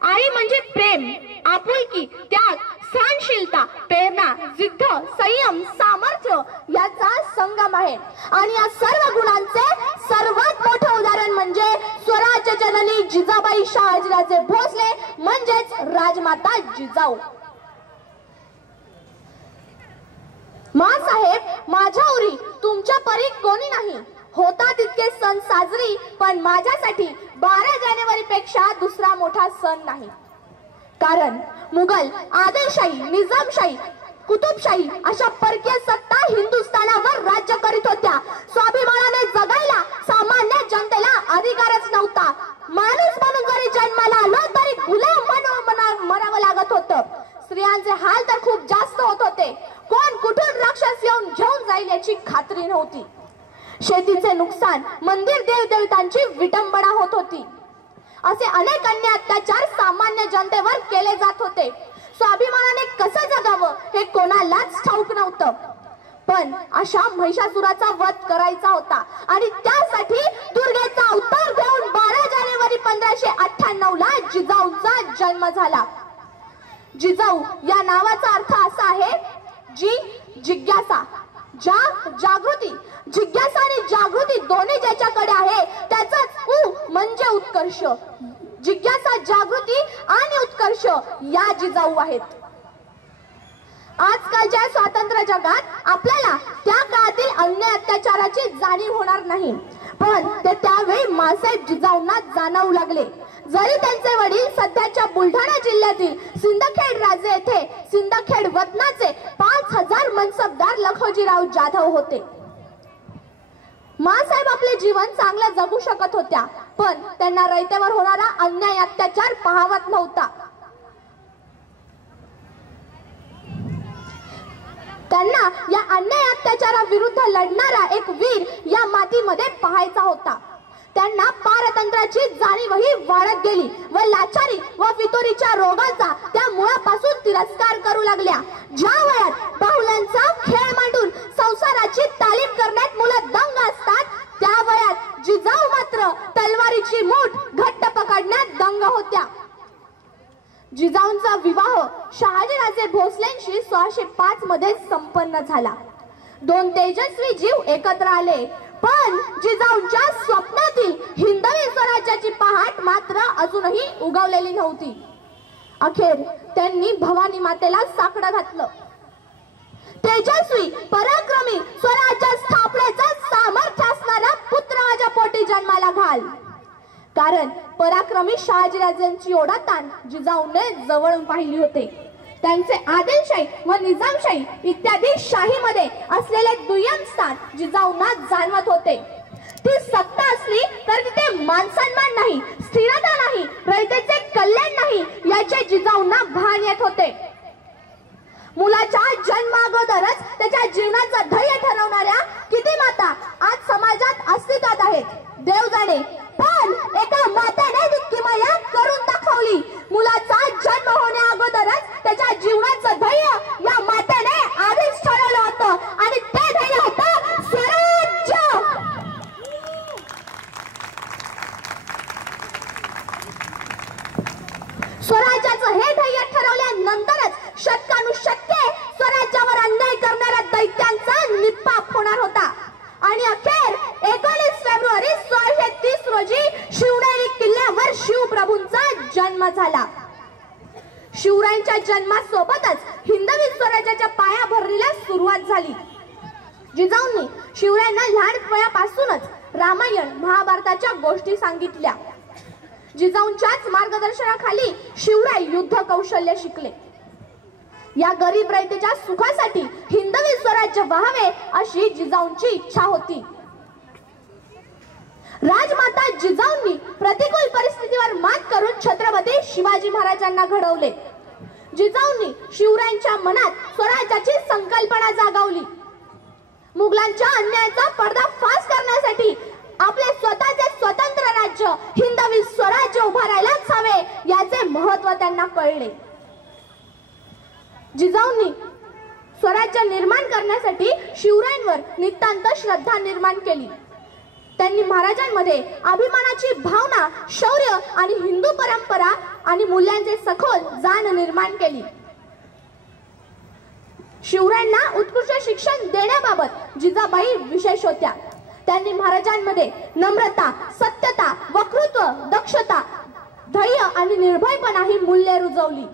आई म्हणजे प्रेम, आपुलकी, त्याग, सहनशीलता, प्रेरणा, जिद्द, संयम, सामर्थ्य याचा संगम आहे. आणि या सर्व गुणांचे सर्वात मोठे उदाहरण म्हणजे स्वराज्य जननी जिजाबाई शहाजीराजे भोसले म्हणजेच राजमाता जिजाऊ. माँसाहेब माझ्या उरी तुमच्या परी कोणी नाही. होता तितके सण साजरी पण माझ्यासाठी 12 जानेवारी पेक्षा दुसरा मोठा सण नाही. कारण मुघल, आदिलशाही, निजामशाही, कुतुबशाही अशा परकीय सत्ता हिंदुस्थानावर राज्य करीत होत्या. स्वाभिमानाने जगायला सामान्य जनतेला अधिकारच नव्हता. माणूस म्हणून जरी जन्माला आलो तरी गुलाम म्हणून मरावं लागत होतं. स्त्रियांचे हाल तर खूप जास्त होत होते. कोण कुठून राक्षस येऊन घेऊन जाईल याची खात्री नव्हती. शेतीचे नुकसान, मंदिर देवदेवतांची विटंबना होत होती. असे अनेक अन्याय अत्याचार सामान्य जनतेवर केले जात होते. स्वाभिमानाने कसं जगावं हे कोणालाच ठाऊक नव्हतं. पण अशा महिषासुराचा वध करायचा होता आणि त्यासाठी दुर्गेचा अवतार घेऊन 12 जानेवारी 1598 ला जिजाऊंचा जन्म झाला. जिजाऊ या नावाचा अर्थ असा आहे जी जिज्ञासा, जागृती. जिज्ञासा आणि जागृती दोन्ही ज्याच्याकडे आहे त्याचाच उ म्हणजे उत्कर्ष. जिज्ञासा, जागृती आणि उत्कर्ष या जिजाऊ आहेत. आजकालच्या स्वातंत्र्य जगात आपल्याला त्या काळातील अन्याय अत्याचाराची जाणीव होणार नाही पण ते त्यावेळी माँसाहेब जिजाऊंना जाणवू लागले. जरी त्यांचे वडील सध्याच्या बुलढाणा जिल्ह्यातील सिंदखेड राजे येथे सिंदखेड वतनाचे 5000 मनसबदार लखोजीराव जाधव होते. माँसाहेब आपले जीवन चांगले जगू शकत होत्या पण त्यांना रयतेवर होणारा अन्याय अत्याचार पाहावत नव्हता. त्यांना या अन्याय अत्याचाराविरुद्ध लढणारा एक वीर या मातीमध्ये पाहायचा होता. त्यांना पारतंत्र्याची जाणीवही वाढत गेली व लाचारी व फितुरीच्या रोगाचा त्या मुळापासून तिरस्कार करू लागल्या. ज्या वयात बाहुल्यांचा खेळ मांडून संसाराची तालीम करण्यात मुलं दंग असतात, त्या वयात जिजाऊ मात्र तलवारीची मूठ घट्ट पकडण्यात दंग होत्या. जिजाऊंचा विवाह शहाजीराजे भोसलेंशी 1605 मध्ये संपन्न झाला. 2 तेजस्वी जीव एकत्र आले, पण जिजाऊंच्या स्वप्नातील हिंदवी स्वराज्याची पहाट मात्र अजूनही उगवलेली नव्हती. अखेर त्यांनी भवानी मातेला साकडं घातलं. तेजस्वी पराक्रमी स्वराज्य स्थापनेचं सामर्थ्य असणारा पुत्र माझ्या पोटी जन्माला घाल. कारण पराक्रमी शहाजीराजांची ओढाताण जिजाऊने जवळून पाहिली होते. त्यांचे आदिलशाही व निजामशाही इत्यादी शाहीमध्ये असलेले दुय्यम स्थान जिजाऊंना जाणवत होते. ती सत्ता असली तर तिथे मानसन्मान नाही, स्थिरता नाही, रयतेचे कल्याण नाही याचे जिजाऊंना भान येत होते. मुलाच्या जन्माअगोदरच त्याच्या जीवनाचं ध्येय ठरवणाऱ्या किती माता आज समाजात अस्तित्वात आहेत देव जाणे, पण एका मातेने तितकी माया करून दाखवली. मुलाचा जन्म होण्याअगोदरच त्याच्या जीवनाचं ध्येय या मातेने आधीच ठरवलं होतं आणि ते ध्येय होतं स्वराज्य. स्वराज्याचं हे ध्येय ठरवल्यानंतरच शतकानुशतके स्वराज्यावर अन्याय करणाऱ्या दैत्यांचा निपाप होणार होता. आणि अखेर 19 फेब्रुवारी 1630 रोजी शिवनेरी किल्ल्यावर शिवप्रभूंचा जन्म झाला. शिवरायांच्या जन्मासोबतच हिंदवी स्वराज्याच्या पायाभरणीला सुरुवात झाली. जिजाऊंनी शिवरायांना लहान वयापासूनच रामायण महाभारताच्या गोष्टी सांगितल्या. जिजाऊंच्याच मार्गदर्शनाखाली शिवराय युद्ध कौशल्य शिकले. या गरीब रयतेच्या सुखासाठी हिंदवी स्वराज्य व्हावे अशी जिजाऊंची इच्छा होती. राजमाता जिजाऊंनी प्रतिकूल परिस्थितीवर मात करून छत्रपती शिवाजी महाराजांना घडवले. जिजाऊंनी शिवरायांच्या मनात स्वराज्याची संकल्पना जागवली. मुघलांच्या अन्यायाचा पर्दाफाश करण्यासाठी आपले स्वतःचे स्वतंत्र राज्य हिंदवी स्वराज्य उभारायलाच हवे याचे महत्त्व त्यांना कळले. जिजाऊंनी स्वराज्य निर्माण करण्यासाठी शिवरायांवर नितांत श्रद्धा निर्माण केली. त्यांनी महाराजांमध्ये अभिमानाची भावना, शौर्य आणि हिंदू परंपरा आणि मूल्यांचे सखोल जाण निर्माण केली. शिवरायांना उत्कृष्ट शिक्षण देण्याबाबत जिजाबाई विशेष होत्या. त्यांनी महाराजांमध्ये नम्रता, सत्यता, वक्तृत्व, दक्षता, धैर्य आणि निर्भयपणा ही मूल्ये रुजवली.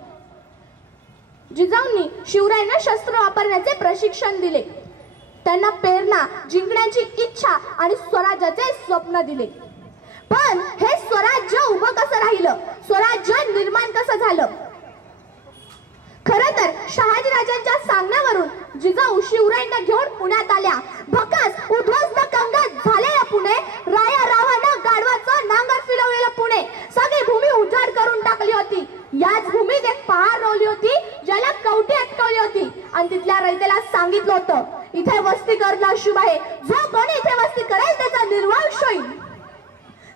जिजाऊंनी शिवरायांना शस्त्र वापरण्याचे प्रशिक्षण दिले. त्यांना प्रेरणा, जिंकण्याची इच्छा आणि स्वराज्याचे स्वप्न दिले. पण हे स्वराज्य उभं कसं राहिलं, स्वराज्य निर्माण कसं झालं? खरं तर शहाजीराजांच्या सांगण्यावरून जिजाऊ शिवरायांना घेऊन पुण्यात आल्या. भकास उद्ध्वस्त कंगाल झालेलं पुणे, राया रावानं गाढवाचं नांगर फिरवलेलं पुणे, सगळी भूमी उजाड करून टाकली होती. याच भूमीत एक पहाड रोवली होती ज्याला कवटी अटकवली होती आणि तिथल्या रयतेला सांगितलं होतं, इथे वस्ती करणं अशुभ आहे, जो कोणी इथे वस्ती करेल त्याचा निर्वाह होईल.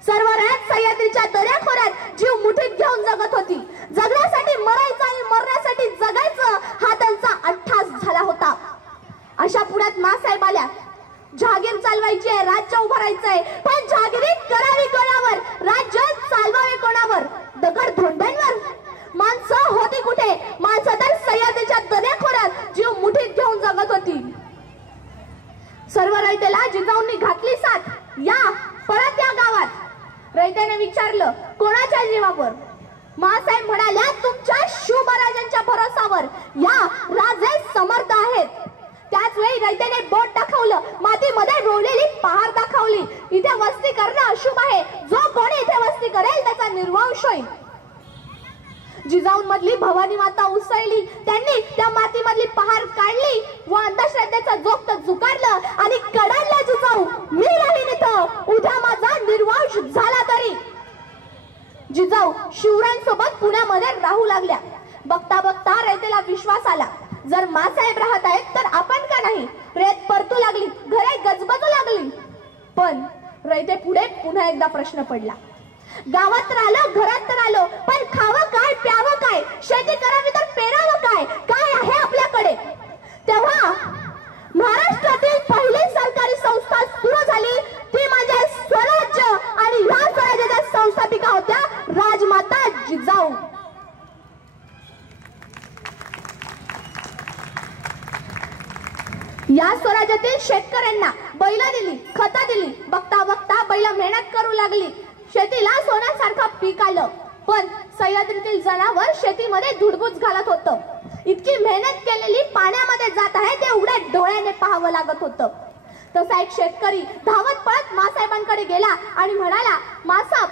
सर्व रयत सह्याद्रीच्या दऱ्याखोऱ्यात जीव मुठीत घेऊन जगत होती. जगण्यासाठी मरायचं आणि मरण्यासाठी जगायचं हा त्यांचा अट्टास झाला होता. अशा पुण्यात मासाहेब आल्या. जहागीर चालवायची आहे, राज्य उभारायचंय, पण जहागिरी करावी कोणावर, राज्य चालवावे कोणावर? दगड धोंड्यांवर? माणसं होती कुठे? माणसं तर सह्याद्रीच्या दऱ्याखोऱ्यात जीव मुठीत घेऊन जगत होती. सर्व रयतेला जिजाऊंनी घातली साथ. या परत या गावात. रयतेने विचारलं, कोणाच्या जीवावर? मासाहेब म्हणाल्या, तुमच्या शिवराजांच्या भरोसावर. या राजे समर्थ आहेत. त्याच वेळी रयतेने बोट दाखवलं, मातीमध्ये रोवलेली पहाड दाखवली. इथे वस्ती करणं अशुभ आहे, जो कोणी इथे वस्ती करेल त्याचा निर्वंश होईल. जिजाऊंमधली भवानी माता उसळली. त्यांनी त्या मातीमधली पहाड काढली व अंधश्रद्धेचं जोगत झुकारलं आणि कडाडला जिजाऊ, मी राहीन इथं, उद्या माझा निर्वंश झाला तरी. जिजाऊ शिवरायांसोबत पुण्यामध्ये राहू लागल्या. बघता बघता रयतेला विश्वास आला, जर मासाहेब राहत आहेत तर आपण का नाही? रेत परतू लागली, घरे गजबजू लागली. पण रयते पुढे पुन्हा एकदा प्रश्न पडला. गावात तर आलो, घरात तर आलो, पण खावं काय, प्यावं काय, शेती करावी तर पेरावं काय, काय आहे आपल्याकडे? तेव्हा महाराष्ट्रातील पहिली सरकारी संस्था सुरू झाली ती म्हणजे स्वराज्य, आणि या स्वराज्याच्या संस्थापिका होत्या राजमाता जिजाऊ. या स्वराज्यातील शेतकऱ्यांना बैल दिली, खतं दिली, बघता बघता बैल मेहनत करू लागली, शेतीला सोन्यासारखं पीक आलं. पण सह्याद्रीतील जनावर शेतीमध्ये धुडबुज घालत होतं. इतकी मेहनत केलेली पाण्यामध्ये जात आहे ते उघड्या डोळ्याने पाहावं लागत होतं. तसा एक शेतकरी धावत पळत मासाहेबांकडे गेला आणि म्हणाला, मासाहेब,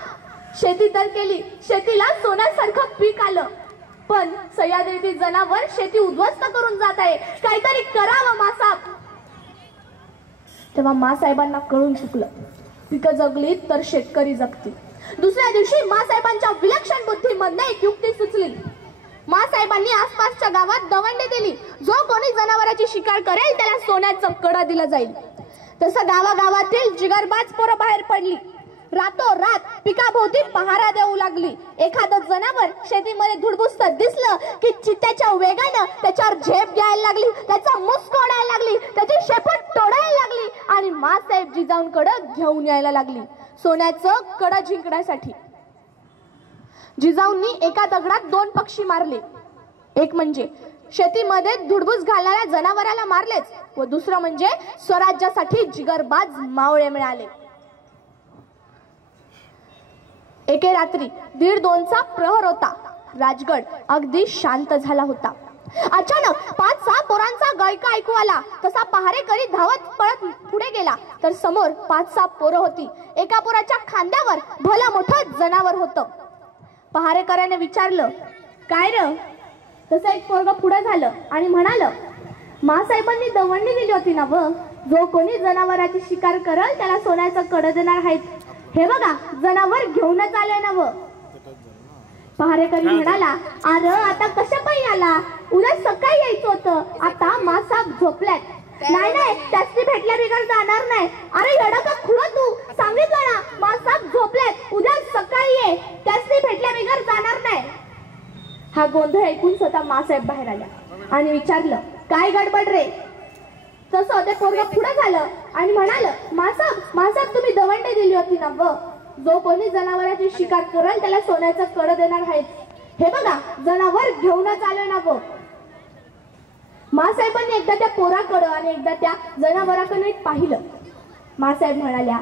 शेती तर केली, शेतीला सोन्यासारखं पीक आलं, पण सह्याद्रीतील जनावर शेती उद्ध्वस्त करून जात आहे, काहीतरी करावं मासाहेब. तेव्हा मासाहेबांना कळून चुकलं, पिकं जगली तर शेतकरी जगतील. दुसऱ्या दिवशी मासाहेबांच्या विलक्षण बुद्धीमधनं एक युक्ती सुचली. मासाहेबांनी आसपासच्या गावात दवंडी दिली, जो कोणी जनावरांची शिकार करेल त्याला सोन्याचं कडा दिलं जाईल. तसं गावागावातील जिगरबाज पोरं बाहेर पडली. रातोरात पिकाभोवती पहारा देऊ लागली. एखादं जनावर शेतीमध्ये धुडबुसत दिसलं की चित्त्याच्या वेगानं त्याच्यावर झेप घ्यायला लागली, त्याचा मुस्क ओढायला लागली, त्याची शेपूट तोडायला लागली आणि मासाहेब जिजाऊंकडे घेऊन यायला लागली सोन्याचं कडं जिंकण्यासाठी. जिजाऊंनी एका दगडात 2 पक्षी मारले. एक म्हणजे शेतीमध्ये धुडबुस घालणाऱ्या जनावराला मारलेच, व दुसरं म्हणजे स्वराज्यासाठी जिगरबाज मावळे मिळाले. एके रात्री 1:30चा प्रहर होता. राजगड अगदी शांत झाला होता. अचानक 5-6 पोरांचा गळका ऐकू आला. तसा पहारेकरी धावत पळत पुढे गेला तर समोर 5-6 पोरं होती. एका पोराच्या खांद्यावर भलं मोठं जनावर होतं. पहारेकऱ्याने विचारलं, काय र? तसं एक पोरग पुढे झालं आणि म्हणालं, मासाहेबांनी दवंडी दिली होती ना व, जो कोणी जनावराची शिकार करल त्याला सोन्याचं कडं देणार आहेत. हे बघा, जनावर घेऊनच आले ना व. पहारेकरी म्हणाला, अरे आता कशा पायी आला? उद्या सकाळी यायचं होतं, आता मासाहेब झोपल्यात. नाही नाही, त्याची भेटल्या बिगर जाणार नाही. अरे येडा का खुडा तू? सांगितलं ना, मासाहेब झोपल्यात, उद्या सकाळी ये, त्याची भेटल्या बिगर जाणार नाही. हा गोंधळ ऐकून स्वतः मासाहेब बाहेर आल्या आणि विचारलं, काय गडबड रे? तसं ते पोरग पुढे झालं आणि म्हणालं, मासाहेब तुम्ही दवंडी दिली होती ना व, जो कोणी जनावराची शिकार करेल त्याला सोन्याचं कडं देणार आहेत. हे बघा, जनावर घेऊनच आलं ना व. मासाहेबांनी एकदा त्या पोराकडं आणि एकदा त्या जनावराकडे पाहिलं. मासाहेब म्हणाल्या,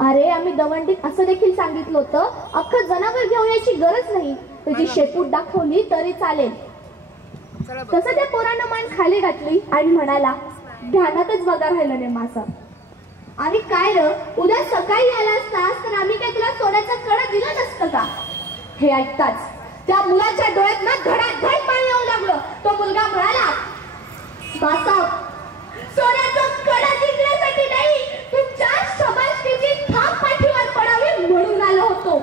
अरे आम्ही दवंडीत असं देखील सांगितलं होतं, अख्खं जनावर घेऊन यायची गरज नाही, त्याची शेपूट दाखवली तरी चालेल. तसं त्या पोरानं मान खाली घातली आणि म्हणाला, ध्यानातच बघा राहिलं नाही मासाहेब. आणि काय र, उद्या सकाळी आला असतास तर आम्ही काय तुला सोन्याचं कडं दिलं नसतं का? हे ऐकताच त्या मुलाच्या डोळ्यात ना धडाधड पाणी येऊ लागलं. तो मुलगा म्हणाला, मासाहेब, सोन्याचं कडं जिंकण्यासाठी नाही, तुमच्या शबासकीची थाप पाठीवर पडावी म्हणून आलो होतो.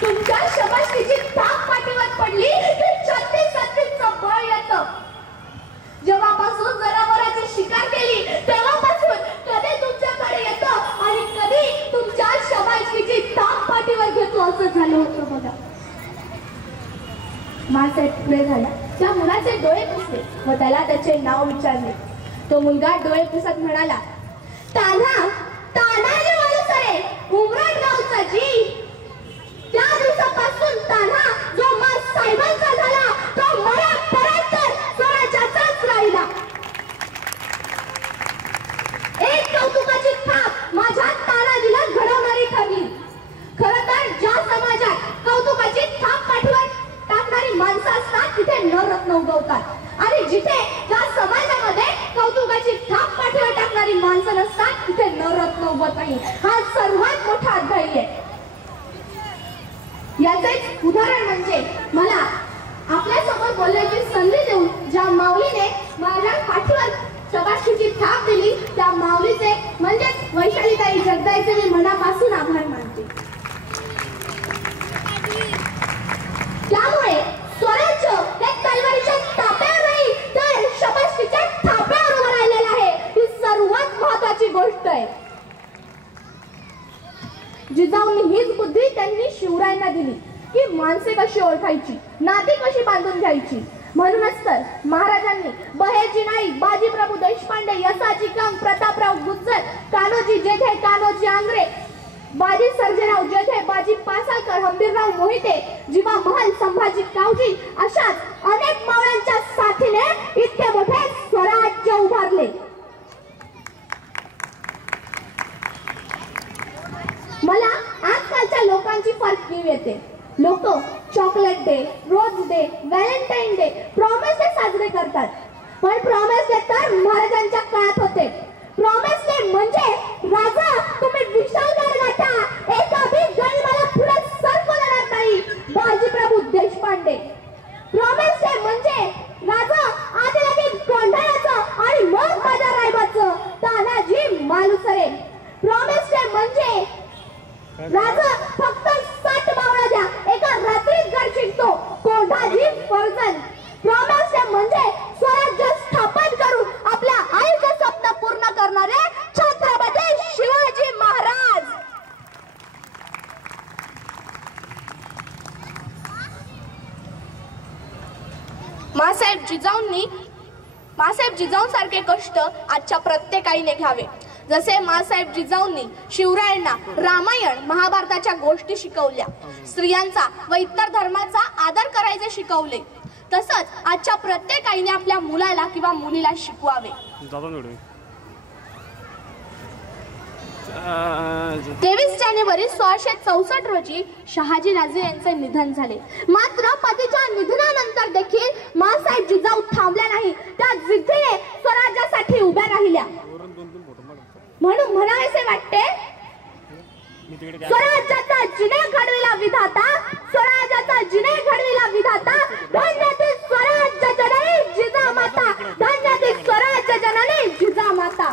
तुमच्या शबासकीची थाप पाठीवर पडली तर 36-36चं बळ येतं. जेव्हापासून जनावरांची शिकार केली तेव्हापासून कधी तुमच्याकडे येतं आणि कधी तुमच्या शबासकीची थाप पाठीवर घेतो, असं झालं होतं बघा. मासाहेब पुढे झाला. त्या मुलाचे डोळे पुसले व त्याला त्याचे नाव विचारले. तो मुलगा डोळे पुसत म्हणाला, तान्हा, तान्हाजी वालुसरे, उमराट गावचा जी. त्या दिवसापासून तान्हा जो मासाहेबांचा झाला तो मरेपर्यंत स्वराज्याचाच राहिला. एक कौतुकाची थाप माझ्या तानाजीला घडवणारी ठरली. खरं तर ज्या समाजात कौतुकाची थाप पाठवून टाकणारी माणसं असतात तिथे नवरत्न उगवतात आणि जिथे ज्या समाजामध्ये कौतुकाची थाप पाठवून टाकणारी माणसं नसतात तिथे नवरत्न उगवत नाही. हा सर्वात मोठा अध्याय आहे. याचे उदाहरण की माणसे कशी ओळखायची, नाती कशी बांधून घ्यायची. म्हणूनच तर महाराजांनी बहेजी नाईक, बाजीप्रभू देशपांडे, यसाजी कंग, प्रतापराव गुज्जर, कान्होजी जेठे, कान्होजी आंग्रे, बाजी सर्जेराव जेठे, बाजी पासाळकर, हंबीरराव मोहिते, जीवा महल, संभाजी कावजी अशाच अनेक मावळ्यांच्या साथीने इतके मोठे स्वराज्य उभारले. मला आजकालच्या लोकांची फार कीव येते. लोक chocolate day, rose day, Valentine day, promise day साजरे करतात. पण प्रॉमिस डे तर महाराजांच्या काळात होते. प्रॉमिस डे म्हणजे राजा तुम्ही विशालगड गाठा, एका बी गरीबाला पुढे सरकू देणार नाही, बाजीप्रभू देशपांडे. प्रॉमिस डे म्हणजे राजा आधी लगेच कोंढाण्याचं आणि मग माझ्या रायबाचं, तानाजी मालुसरे. प्रॉमिस डे म्हणजे राजा फक्त 60 मावळा द्या, एका रात्रीत गड जिंकतो, कोंढाजी फर्जन. प्रॉमिस डे म्हणजे स्वराज्य स्थापन करून आपल्या आईचे स्वप्न पूर्ण करणारे छत्रपती शिवाजी महाराज. मासाहेब जिजाऊंसारखे कष्ट आजच्या प्रत्येक आईने घ्यावे. जसे मासाहेब जिजाऊंनी शिवरायांना रामायण महाभारताच्या गोष्टी शिकवल्या, स्त्रियांचा व इतर धर्माचा आदर करायचे शिकवले, तसंच आजच्या प्रत्येक आईने आपल्या मुलाला किंवा मुलीला शिकवावे. 23 जानेवारी 1664 रोजी शहाजी राजे यांचे निधन झाले. मात्र पतीच्या निधनानंतर देखील मासाहेब जिजाऊ थांबल्या नाही, त्या जिद्दीने स्वराज्यासाठी उभ्या राहिल्या. म्हणून म्हणावेसे वाटते, स्वराज्याचा जिने घडविला विधाता, स्वराज्याचा जिने घडविला विधाता, धन्यती स्वराज्य जननी जिजामाता, धन्यती स्वराज्य जननी जिजामाता.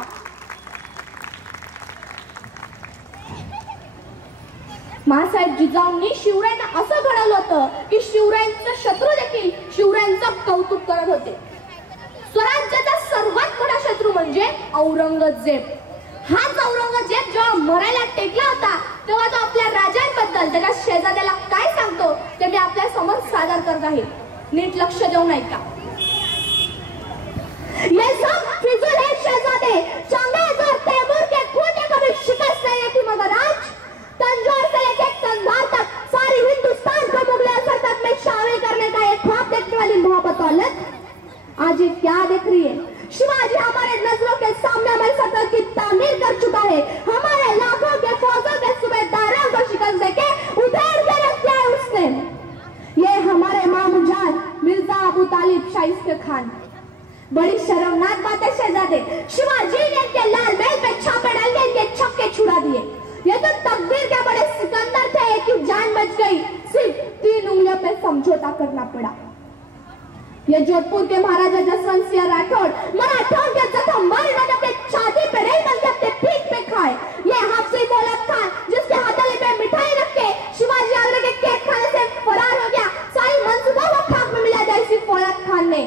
मासाहेब जिजाऊंनी शिवरायांना असं घडवलं होतं की शिवरायांचे शत्रू देखील शिवरायांचं कौतुक करत होते. स्वराज्याचा सर्वात मोठा शत्रू म्हणजे औरंगजेब. हाच औरंगजेब जेव्हा मरायला टेकला होता तेव्हा तो आपल्या राजांबद्दल त्याच्या शेजाऱ्याला काय सांगतो ते मी आपल्या समोर सादर करत आहे. नीट लक्ष देऊन ऐका. ये सब फिजूल है शहजादे, चंगेज और तैमूर के खून ने कभी शिकस्त नहीं की, मगर आज तंजौर से लेकर कंधार तक सारी हिंदुस्तान को मुगल सल्तनत में शामिल करने का एक ख्वाब देखने वाली मोहब्बत औलत आज ये क्या देख रही है. शिवाजी हमारे नजरों के सामने हमारी सल्तनत की तामीर कर चुका है. हमारे लाखों के फौजों के सूबेदारों को शिकस्त देके उधेड़ के रख दिया है उसने. ये हमारे मामूजान मिर्जा अबू तालिब शाइस्ते खान. बड़ी शर्मनाक बात है शहजादे, शिवाजी ने इनके लाल महल पे छापे डाल के इनके छक्के छुड़ा दिए. ये तो तकदीर के बड़े सिकंदर थे कि जान बच गई, सिर्फ 3 उंगलियों पे समझौता करना पड़ा. ये जोधपुर के महाराजा जसवंत सिंह राठौड़ मराठों के जख्म मारे इन्होंने अपने छाती पे नहीं बल्कि अपने पीठ पे खाए. ये हाफसी दौलत खान जिसके हथेली पे मिठाई रख के शिवाजी आगरा के कैद खाने से फरार हो गया, सारी मंसूबों को खाक में मिला दिया इसी फौलत खान ने.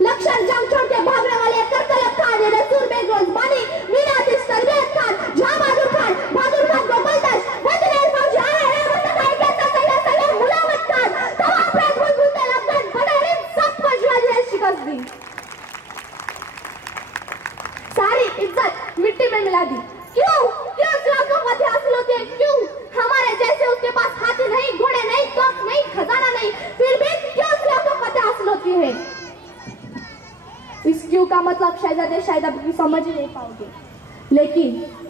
लश्कर जंग छोड़ के भागने वाले करतलब खान, रसूल बेग रोजबानी, मीना सरवेद खान, जहां बहादुर खान गोपालदास, वजीर फौज आए मुस्तफा के सैयद मुलावत खान, तमाम प्रधान बुलबुल लखन बदरीन सबको शिवाजी ने शिकस्त दी. सारी इज्जत मिट्टी में मिला दी. क्यों क्यों सिलाकों को हासिल होती है, क्यों हमारे जैसे उसके पास हाथी नहीं, घोड़े नहीं, तोप नहीं, खजाना नहीं, फिर भी क्यों सिलाकों को हासिल होती है. इस क्यों का मतलब शहजादे शायद आप समझ ही नहीं पाओगे, लेकिन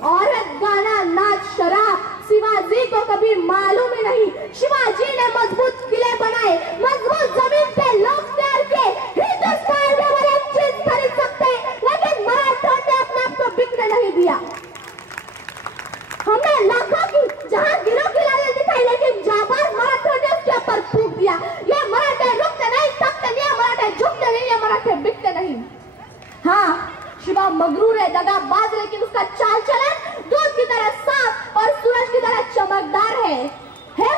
औरत, गाना, नाच, शराब शिवाजी को कभी मालूम ही नहीं. शिवाजी ने मजबूत किले बनाए, मजबूत जमीन पे लोग तैयार किए. हिंदुस्तान में वो एक चीज खरीद सकते, लेकिन मराठों ने अपने आप को बिकने नहीं दिया. हमने लाखों की जहांगीरों की लालच दिखाई, लेकिन जाबाज मराठों ने उसके ऊपर फूंक दिया. ये मराठे रुकते नहीं, थकते नहीं, मराठे झुकते नहीं, ये मराठे बिकते नहीं. हाँ, शिवा मगरूर है, दगाबाज, लेकिन उसका चाल चलन दूध की तरह साफ और सूरज की तरह चमकदार है.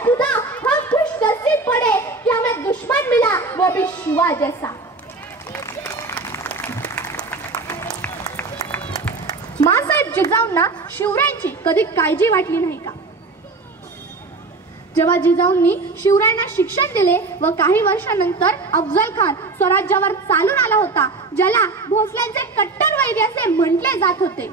खुदा, हम खुश नसीब पड़े कि हमें दुश्मन मिला, वो भी शिवा जैसा. मासाहेब जिजाऊंना शिवरायांची कधी काळजी वाटली नाही का. जेव्हा जिजाऊंनी शिवरायांना शिक्षण दिले व काही वर्षानंतर अफजल खान स्वराज्यावर चालून आला होता, ज्याला भोसल्यांचे कट्टर वैरी असे म्हटले जात होते,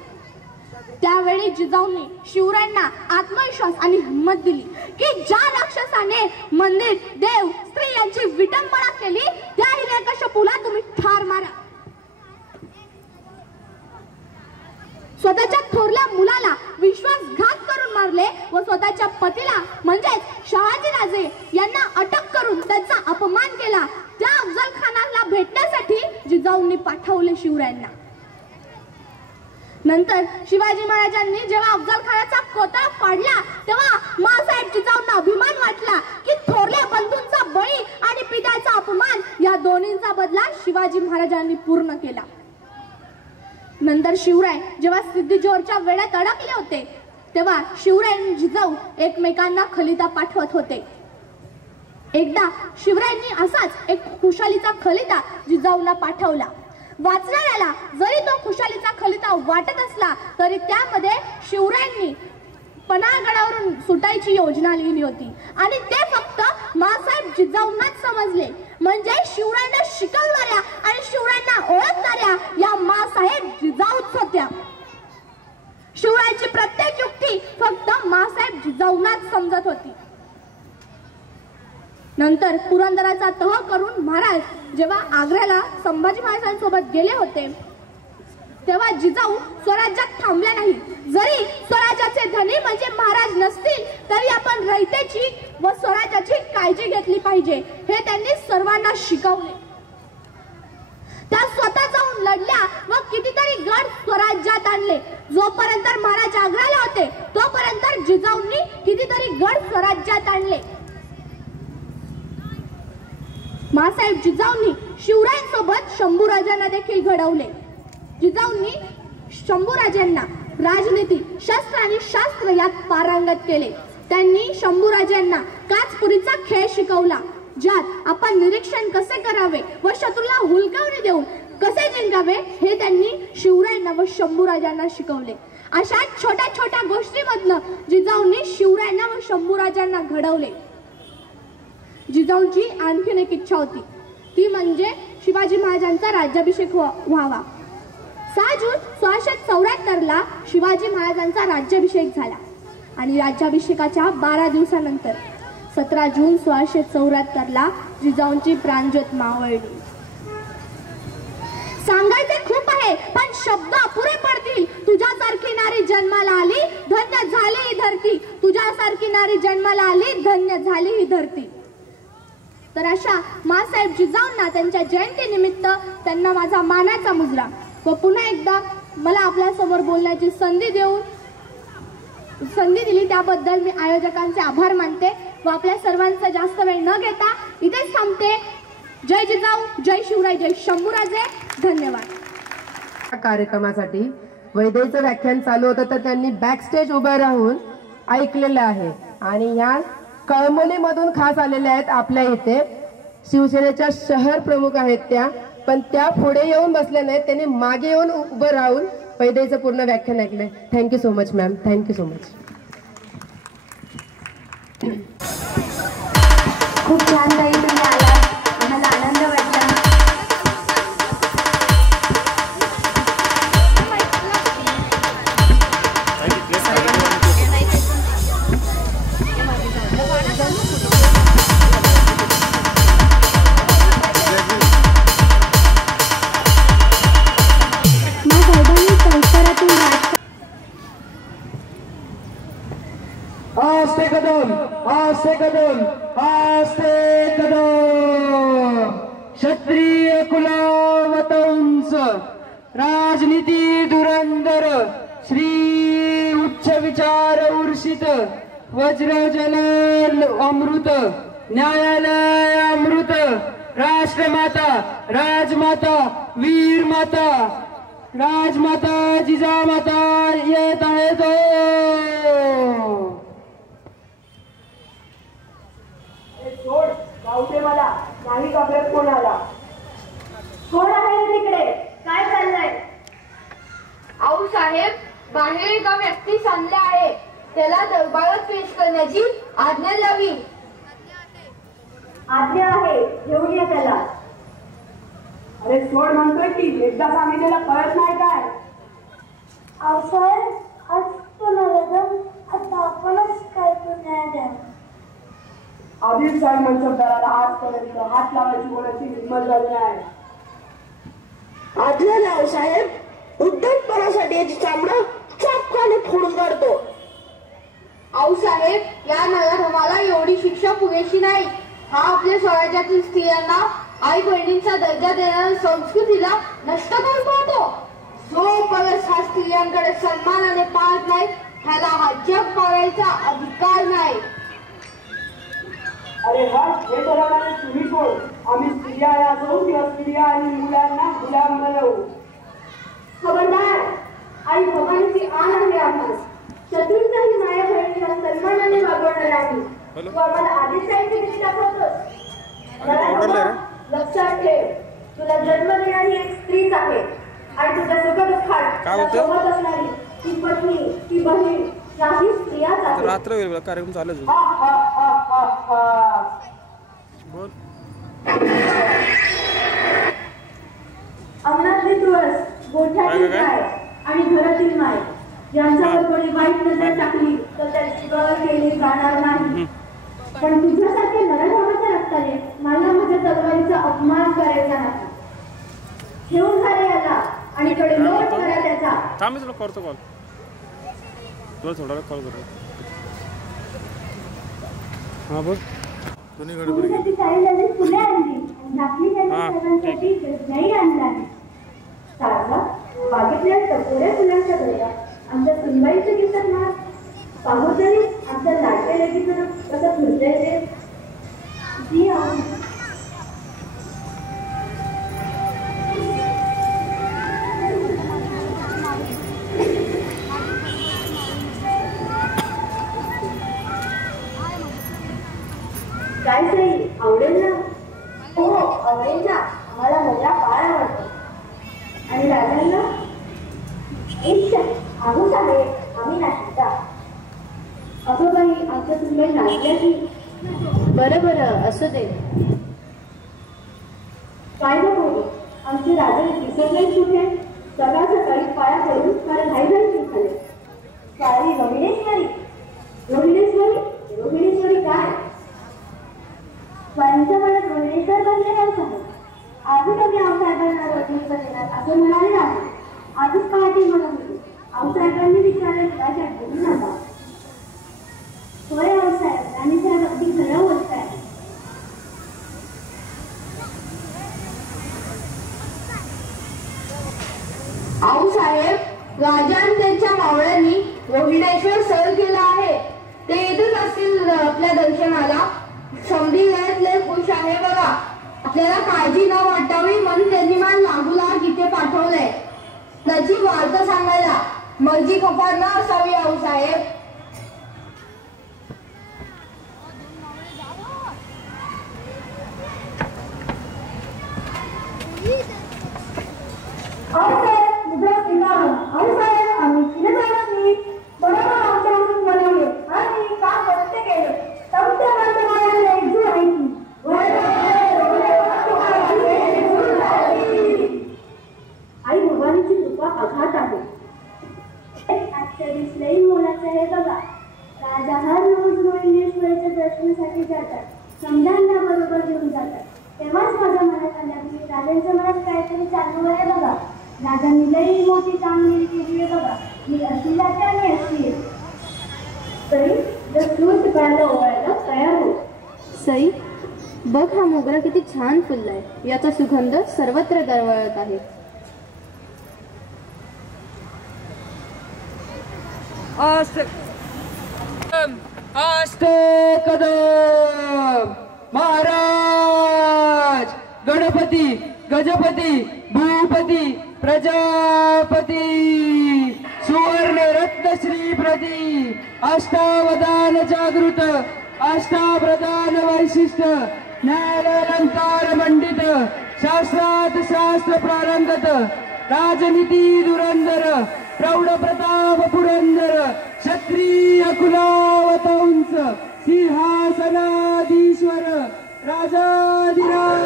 त्यावेळी जिजाऊंनी शिवरायांना आत्मविश्वास आणि हिंमत दिली की ज्या राक्षसाने मंदिर, देव, स्त्री यांची विटंबना केली त्या हिरण्यकश्यपूला तुम्ही ठार मारा. स्वतःच्या थोरल्या मुलाला विश्वासघात करून मारले व स्वतःच्या पतीला म्हणजेच शहाजीराजे यांना अटक करून त्यांचा अपमान केला. त्या अफजल खानाला भेटण्यासाठी जिजाऊंनी पाठवले शिवरायांना. नंतर शिवाजी महाराजांनी जेव्हा अफजल खानाचा कोतळा पाडला तेव्हा माँसाहेब जिजाऊंना अभिमान वाटला की थोरल्या बंधूंचा बळी आणि पित्याचा अपमान या दोन्हींचा बदला शिवाजी महाराजांनी पूर्ण केला. नंतर शिवराय जेव्हा सिद्धीजोरच्या वेळात अडकले होते तेव्हा शिवराय आणि जिजाऊ एकमेकांना खलिता पाठवत होते. एकदा शिवरायांनी असाच एक खुशालीचा खलिता जिजाऊंना पाठवला. वाचणाऱ्याला जरी तो खुशालीचा खलिता वाटत असला तरी त्यामध्ये शिवरायांनी पन्हाळगडावरून सुटायची योजना लिहिली होती आणि ते फक्त माँसाहेब जिजाऊंनाच समजले. म्हणजे शिवरायांना शिकवणाऱ्या आणि शिवरायांना ओळखणाऱ्या या माँसाहेब जिजाऊच होत्या. शिवरायांची प्रत्येक युक्ती फक्त माँसाहेब जिजाऊंनाच समजत होती. नंतर पुरंदराचा तह करून महाराज जेव्हा आग्र्याला संभाजी महाराजांसोबत गेले होते तेव्हा जिजाऊ स्वराज्यात थांबल्या नाही. जरी स्वराज्याचे धनी म्हणजे महाराज नसतील तरी आपण रयतेची व स्वराज्याची काळजी घेतली पाहिजे हे त्यांनी सर्वांना शिकवले. त्या स्वतः जाऊन लढल्या व कितीतरी गड स्वराज्यात आणले. जोपर्यंत महाराज आग्र्याला होते तोपर्यंत जिजाऊंनी कितीतरी गड स्वराज्यात आणले. माँसाहेब जिजाऊंनी शिवरायांसोबत शंभूराजांना देखील घडवले. जिजाऊंनी शंभूराजांना राजनीती, शस्त्र आणि शास्त्र यात पारंगत केले. त्यांनी शंभूराजांना काचपुरीचा खेळ शिकवला, ज्यात आपण निरीक्षण कसे करावे व शत्रूला हुलकावणी देऊन कसे जिंकावे हे त्यांनी शिवरायांना व शंभूराजांना शिकवले. अशा छोट्या छोट्या गोष्टींमधनं जिजाऊंनी शिवरायांना व शंभूराजांना घडवले. जिजाऊंची आणखीन एक इच्छा होती, ती म्हणजे शिवाजी महाराजांचा राज्याभिषेक व्हावा. 6 जून 1674 शिवाजी महाराजांचा राज्याभिषेक झाला आणि राज्याभिषेकाच्या 12 दिवसानंतर 17 जून 1674 जिजाऊंची प्राणज्योत मावळली. सांगायचे खूप आहे पण शब्द अपुरे पडतील. तुझ्यासारखी नारी जन्माला आली, धन्य झाली ही धरती. तुझ्यासारखी नारी जन्माला आली, धन्य झाली ही धरती. तर अशा माँसाहेब जिजाऊंना त्यांच्या जयंतीनिमित्त त्यांना माझा मानाचा मुजरा व पुन्हा एकदा मला आपल्यासमोर बोलण्याची संधी दिली त्याबद्दल मी आयोजकांचे आभार मानते व आपल्या सर्वांचा जास्त वेळ न घेता इथेच थांबते. जय जिजाऊ, जय शिवराय, जय शंभूराजे. धन्यवाद. या कार्यक्रमासाठी वैद्यचं व्याख्यान चालू होतं तर त्यांनी बॅकस्टेज उभं राहून ऐकलेलं आहे आणि या कळमोलीमधून खास आलेल्या आहेत. आपल्या इथे शिवसेनेच्या शहर प्रमुख आहेत त्या, पण त्या पुढे येऊन बसल्या नाहीत, त्यांनी मागे येऊन उभं राहून वैद्यचं पूर्ण व्याख्यान ऐकलंय. Thank you so much ma'am, thank you so much. खूप छान ताई तुम्ही आलात, आम्हाला आनंद वाटला. आस्ते कदम क्षत्रिय कुलावत उंच, राजनीती धुरंधर, श्री उच्च विचार उर्षित, वज्र जल अमृत, न्यायालय अमृत, राष्ट्रमाता, राजमाता, वीर माता, राजमाता जिजामाता येत आहेत. गावते मला नाही घाबरत कोणाला. कोण आहे तिकडे, काय चाललंय? आऊ साहेब, बाहेर एका व्यक्ती आणले आहे, त्याला दरबारात पेश करण्याची आज्ञा द्यावी. आज्ञा आहे, घेऊन या त्याला. अरे सोड म्हणतोय की, एकदा सांगितलेलं कळत नाही काय? साहेब, आज तो नरदम, आता आपणच काय तो न्याय द्या. आदिल साहेब मनसबदाराला आजपर्यंत हात लावायची कोणाची हिंमत झाली नाही. आज्ञा द्या साहेब. उद्धटपणासाठी याची चामडं चापकाने फोडून काढतो. साहेब, या नराधमाला एवढी शिक्षा पुरेशी नाही. हा आपल्या स्वराज्यातील स्त्रियांना आई बहिणींचा दर्जा देणाऱ्या संस्कृतीला नष्ट करून पाहतो. जो परस हा स्त्रियांकडे सन्मानाने पाहत नाही, त्याला हा जग पाळायचा अधिकार नाही. अरे हट, हे ठरवणारे तुम्ही कोण? आम्ही स्त्रिया असो किंवा स्त्रिया आणि मुलांना गुलाम बनवू. खबरदार, आई भवानीची आण आहे आम्हाला. शत्रूंचाही माया बहिणीला सन्मानाने वागवणार आहे. तू आम्हाला आधीच काही किती दाखवतोस? लक्षात ठेव, तुला जन्म देणारी एक स्त्रीच आहे आणि तुझ्या सुखदुःखात सोबत असणारी ती पत्नी, ती बहीण, याही स्त्रियाच आहेत. रात्र वेळ कार्यक्रम चालू बोल. अंगणातली तुळस, गोठ्यातील गाय आणि घरातील माय यांच्यावर कोणी वाईट नजर टाकली तर त्याची गळ केली जाणार नाही. पण तुझ्यासारख्या नरधमाच्या रक्ताने मला माझ्या तलवारीचा अपमान करायचा नाही. घेऊन झाले याला आणि कडे लोट करा त्याचा. थांब, तुला करतो कॉल. तुला थोडा वेळ कॉल करतो. हा बोल. तुझ्यासाठी चाळीला फुले आणली आणि झाकली त्यांच्या सर्वांसाठी नाही आणला. ताजा बागेतल्या टपोऱ्या फुलांच्या गळ्या आमच्या सुनबाईच्या दिसत ना. पाहू तरी आमच्या लाटल्या लगीचं कसं फुलतंय ते. जी काय सई, आवडेल ना? हो आवडेल ना. आम्हाला मोठा फार आवडतो. आणि राजांना आम्ही आहे, आम्ही नाचता. असं काही आमच्या सुनबाई नाचल्या की? बरं बरं, असं दे. काय नको, आमचे राजे दिसत नाही कुठे. सकाळ सकाळी पाया पडून मला घाईघाई झाले. सारी रोहिणेश्वरी रोहिणेश्वरी रोहिणेश्वरी काय? स्वारींच्या मनात रोहिणेश्वर बनले नाही सांगत. आजच आम्ही आऊसाहेबांना रोहिणेश्वर देणार असं म्हणाले नाही. आजच पहाटे म्हणत होते. आऊसाहेबांनी विचारले काय बोलू नका. होय आऊसाहेब, आणि साहेब अगदी खरं होत आहे. आऊसाहेब, राजाने त्यांच्या मावळ्यांनी रोहिणेश्वर सर केला आहे. ते येतच असतील आपल्या दर्शनाला. समधी वेळेतले खुश आहे बघा. आपल्याला काळजी न वाटावी म्हणून त्यांनी मला लागूला इथे पाठवलंय. त्याची वार्ता सांगायला मर्जी कपार न असावी आऊसाहेब. आम्ही तिने जाणार नाही. बरोबर आमच्याकडून बनवले आणि काम करते केलं. तुमच्या माणसाला एकजूट आहे की? आई भवानीची कृपा अघात आहे. आजच्या दिसलंही मोलाचं आहे बघा. राजा हर रोज रोहिणेश्वरीच्या दर्शनासाठी जातात. समजांना बरोबर घेऊन जातात. तेव्हाच माझ्या मनात आल्या की राजांच्या मनात काहीतरी चालू आहे बघा. राजांनी लई मोठी कामगिरी केली आहे बघा. मी अशी जाते आणि अशी तरी जर तू शिकायला ओवायला तयार हो. सई, बघ हा मोगरा किती छान फुललाय. याचा सुगंध सर्वत्र दरवळत आहे. आस्ते कदम महाराज गणपती गजपती भूपती प्रजापती सुवर्ण रत्न श्रीप्रती अष्टावधान जागृत अष्टाप्रधान वैशिष्ट्य न्यायालंकार मंडित शास्त्रात शास्त्र प्रारंगत राजनीती धुरंधर प्रौढ प्रताप पुरंदर क्षत्रिय कुलावतंस सिंहासनाधीश्वर राजाधिराज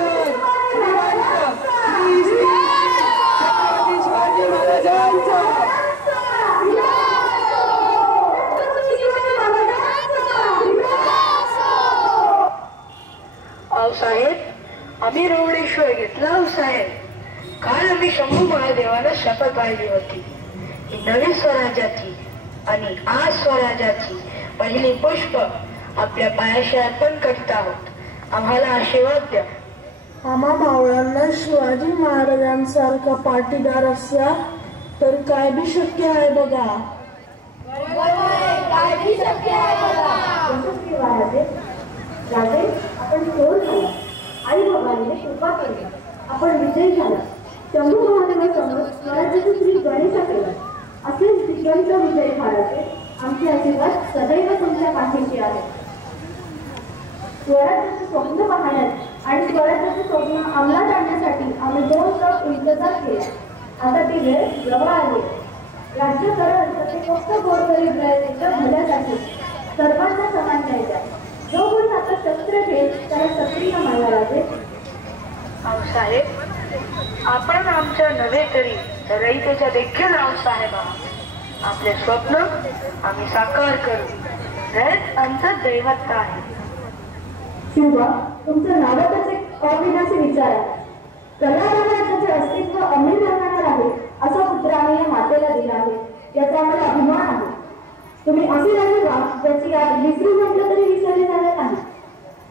श्री छत्रपती शिवाजी महाराजांचा साहेब, आम्ही रोवडेश्वर घेतला साहेब. काल आम्ही शंभू महादेवाला शपथ वाहिली होती की नवी स्वराज्याची आणि आज स्वराज्याची पहिली पुष्प आपल्या पायाशी अर्पण करीत आहोत. आम्हाला आशीर्वाद द्या. आम्हा मावळ्यांना शिवाजी महाराजांसारखा पाटीदार असला तर काय बी शक्य आहे बघा. काय बी शक्य आहे बघा. राजे, आपण थोर झाला, आई बाबांनी कृपा केली, आपण विजय झाला. शंभू महादेवासमोर स्वराज्याचे श्री गणेशा केला. असेच दिग्गंत विजय महाराजे, आमचे आशीर्वाद सदैव तुमच्या पाठीशी आहे. स्वराज्याचे स्वप्न पाहण्यात आणि स्वराज्याचे स्वप्न अंमलात आणण्यासाठी आम्ही 2 वर्ष इंतजार केला. आता ती वेळ जवळ आली. राज्यकरण ते फक्त गोरगरीब जनतेच्या भल्यासाठी सर्वांना समान न्याय द्या. जो कोणी आता शस्त्र घेईल त्याला सक्रिय मानला राजे. साहेब, आपण आमच्या नव्हे तरी रयतेच्या देखील रावसाहेब आहात. आपले स्वप्न आम्ही साकार करू. रयत आमचं दैवत आहे. शिवा, तुमचं नावातच एक अविनाशी विचार आहे. कलारामाचे अस्तित्व अमीर राहणार आहे असा पुत्र आम्ही या मातेला दिला आहे. याचा आम्हाला अभिमान आहे. तुम्ही असे राहिले व्हा ज्याची आज विसरू म्हटलं तरी विसरले जाणार नाही.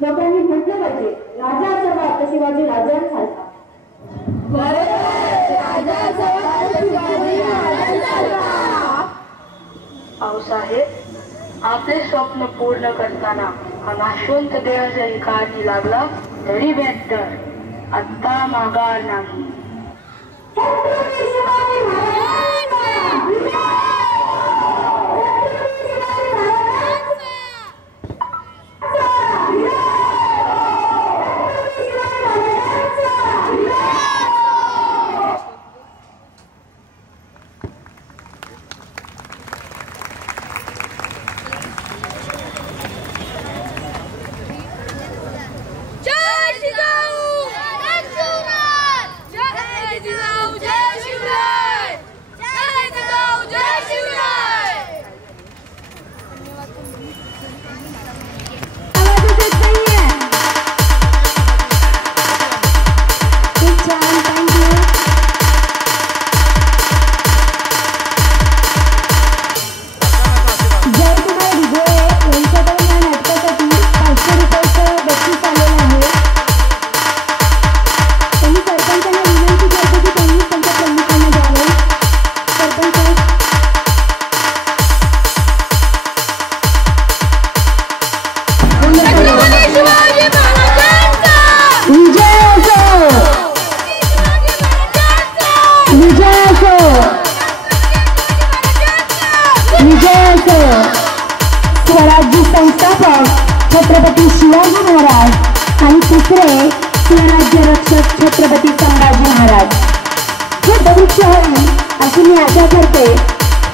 लोकांनी म्हटलं पाहिजे राजा असावा तर शिवाजी राजांसारखा. साहेब, आपले स्वप्न पूर्ण करताना हा नाशवंत देह जरी काळजी लागला तरी बेहतर. आत्ता माघार नाही. स्वराज्य संस्थापक छत्रपती शिवाजी महाराज आणि तिसरे स्वराज्य रक्षक छत्रपती संभाजी महाराज हे भविष्य होईल अशी मी आशा करते.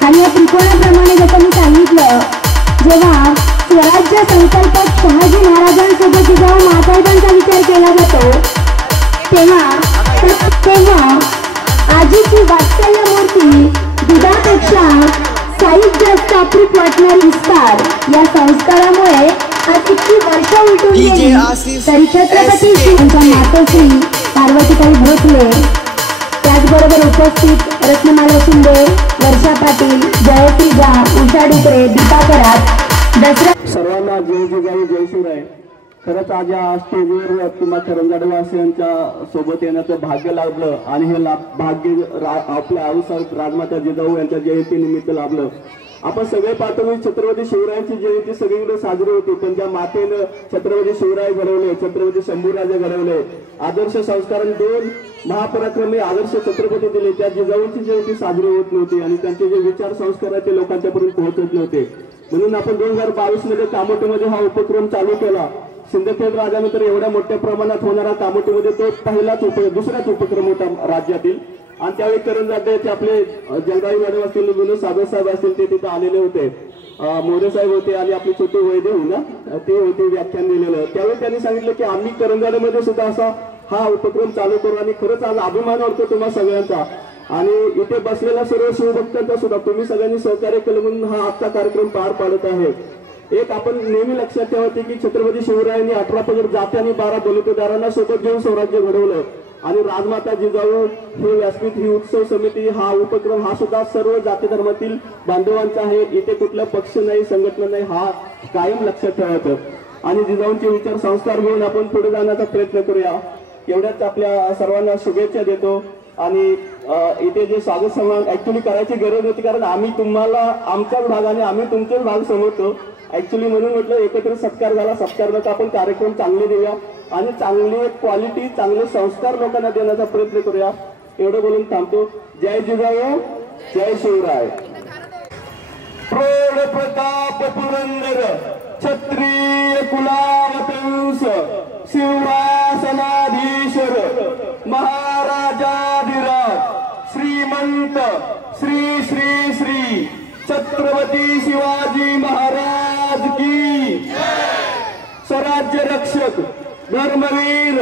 आणि या त्रिकोणाप्रमाणे जसं मी सांगितलं, जेव्हा स्वराज्य संकल्पक शहाजी महाराजांसोबत जेव्हा मासाहेबांचा विचार केला जातो तेव्हा आजीची वात्सल्य मूर्ती दुधापेक्षा साईज जास्त अप्रूप वाटणारी विस्तार या संस्कारामुळे आज इतकी वर्ष उलटून गेली तरी छत्रपती यांच्या मातोश्री पार्वतीताई भोसले, त्याचबरोबर उपस्थित रत्नमाला शिंदे, वर्षा पाटील, जयश्री झा, उषा डुकरे, दीपा कराड, दसरा सर्वांना जय जिजाऊ जय शिवराय. खरंच आज या स्टेजवर तुम्हा करंजाडेवासियांच्या सोबत येण्याचं भाग्य लाभलं आणि हे भाग्य आपल्या आऊसाहेब राजमाता जिजाऊ यांच्या जयंतीनिमित्त लाभलं. आपण सगळे पाहतो की छत्रपती शिवरायांची जयंती सगळीकडे साजरी होती, पण त्या मातेनं छत्रपती शिवराय घडवले, छत्रपती शंभूराजे घडवले, आदर्श संस्कारांनी 2 महापराक्रमी आदर्श छत्रपती दिले. त्या जिजाऊंची जयंती साजरी होत नव्हती आणि त्यांचे जे विचार संस्कार आहेत ते लोकांच्यापर्यंत पोहोचत नव्हते. म्हणून आपण 2022 मध्ये कामोठीमध्ये हा उपक्रम चालू केला. सिंदखेड राजानंतर एवढ्या मोठ्या प्रमाणात होणारा कामोठीमध्ये तो दुसराच उपक्रम होता राज्यातील. आणि त्यावेळी करंजाडे ते आपले जलगाई मॅडम असतील, विनोद साबळे साहेब असतील, ते तिथे आलेले होते. मोरे साहेब होते आणि आपले छोटे वैद्य ना ते होते व्याख्यान दिलेलं. त्यावेळी त्यांनी सांगितलं की आम्ही करंजाड्यामध्ये सुद्धा असा हा उपक्रम चालू करू आणि खरंच आज अभिमान वाटतो तुम्हा सगळ्यांचा. आणि इथे बसलेल्या सर्व शिवभक्तांचा सुद्धा तुम्ही सगळ्यांनी सहकार्य केलं म्हणून हा आजचा कार्यक्रम पार पाडत आहे. एक आपण नेहमी लक्षात ठेवायचे की छत्रपती शिवरायांनी 18 पगड जाती आणि 12 बलुतेदारांना सोबत घेऊन स्वराज्य घडवलं आणि राजमाता जिजाऊ हे व्यासपीठ ही उत्सव समिती हा उपक्रम हा सुद्धा सर्व जाती धर्मातील बांधवांचा आहे. इथे कुठला पक्ष नाही, संघटना नाही, हा कायम लक्षात ठेवायचं. आणि जिजाऊंचे विचार संस्कार घेऊन आपण पुढे जाण्याचा प्रयत्न करूया. एवढ्याच आपल्या सर्वांना शुभेच्छा देतो. आणि इथे जे स्वागत समारंभ ऍक्च्युली करायची गरज होती कारण आम्ही तुम्हाला आमच्याच भागाने आम्ही तुमचेच भाग समजतो ऍक्च्युली, म्हणून म्हटलं एकत्र सत्कार झाला. सत्काराचा आपण कार्यक्रम चांगले देऊया आणि चांगली क्वालिटी चांगले संस्कार लोकांना देण्याचा प्रयत्न करूया. एवढं बोलून थांबतो. जय जिजाऊ, जय शिवराय. प्रौढ प्रताप पुरंदर क्षत्रिय कुलावतंस सिंहासनाधीश्वर महाराजाधिराज श्रीमंत श्री श्री श्री छत्रपती शिवाजी महाराज की, स्वराज्य रक्षक धर्मवीर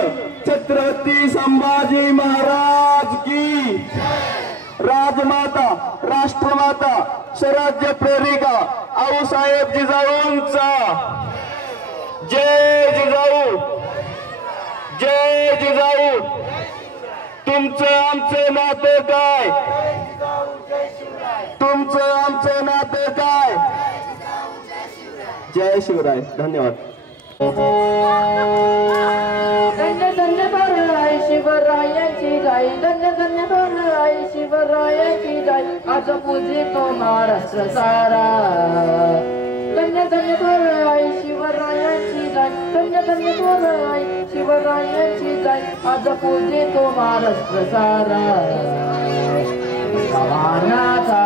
छत्रपती संभाजी महाराज की, राजमाता राष्ट्रमाता स्वराज्य प्रेरिका आऊसाहेब जिजाऊंचा जय जिजाऊ, जय जिजाऊ. तुमचं आमचं नातं काय, तुमचं आमचं नातं काय. जय शिवराय. धन्यवाद. धन्य धन्य बरं शिवरायाची गाई, धन्य धन्य बरं शिवरायाची गाई, आज पूजितो महाराष्ट्र सारा. धन्य धन्य बरं शिवरायाची गाई, धन्य धन्य बरं शिवरायाची गाई, आज पूजितो महाराष्ट्र सारा. मानाचा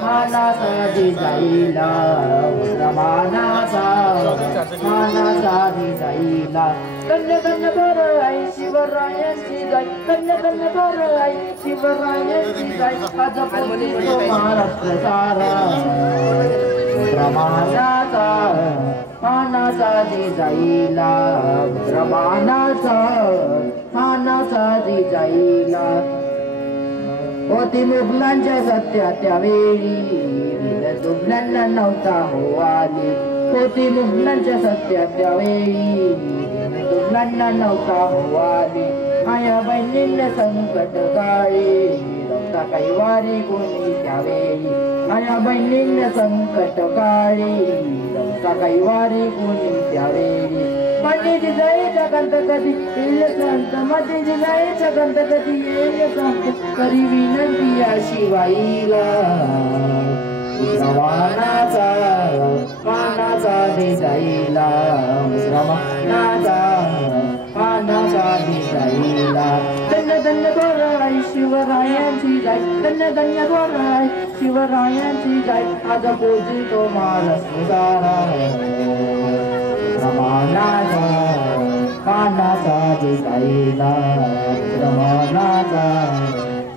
मानाचा जिजाईला, मानाचा मानाचा जिजाईला. धन्य धन्य बरं शिवरायांची गाई, धन्य धन्य बरं शिवरायांची गाई, आज पूजितो महाराष्ट्र सारा. प्रमाणाचा मानाचा जिजाईला, प्रमाणाचा मानाचा जिजाईला. होती मुघलांच्या सत्या त्यावेळी दुबल्यांना नव्हता हो आली. होती मुघलांच्या सत्या त्यावेळी दुबल्यांना नव्हता हो आली. माया बहिणींना संकट काळी नव्हता काही वारी कोणी त्यावेळी. माया बहिणींना संकट काळी नव्हता काही वारी कोणी त्यावेळी. माझी जिजाईच्या कंत कधी येईल संत, माझी जिजाईच्या कंत कधी येईल संत, करी विनंती या शिवाईला. मानाचा मानाचा जिजाईला, मानाचा मानाचा जिजाईला. धन्य धन्य बरं शिवरायांची गाई, धन्य धन्य बरं शिवरायांची गाई, आज पूजितो महाराष्ट्र सारा. मानाचा मानाचा जिजाईला, मानाचा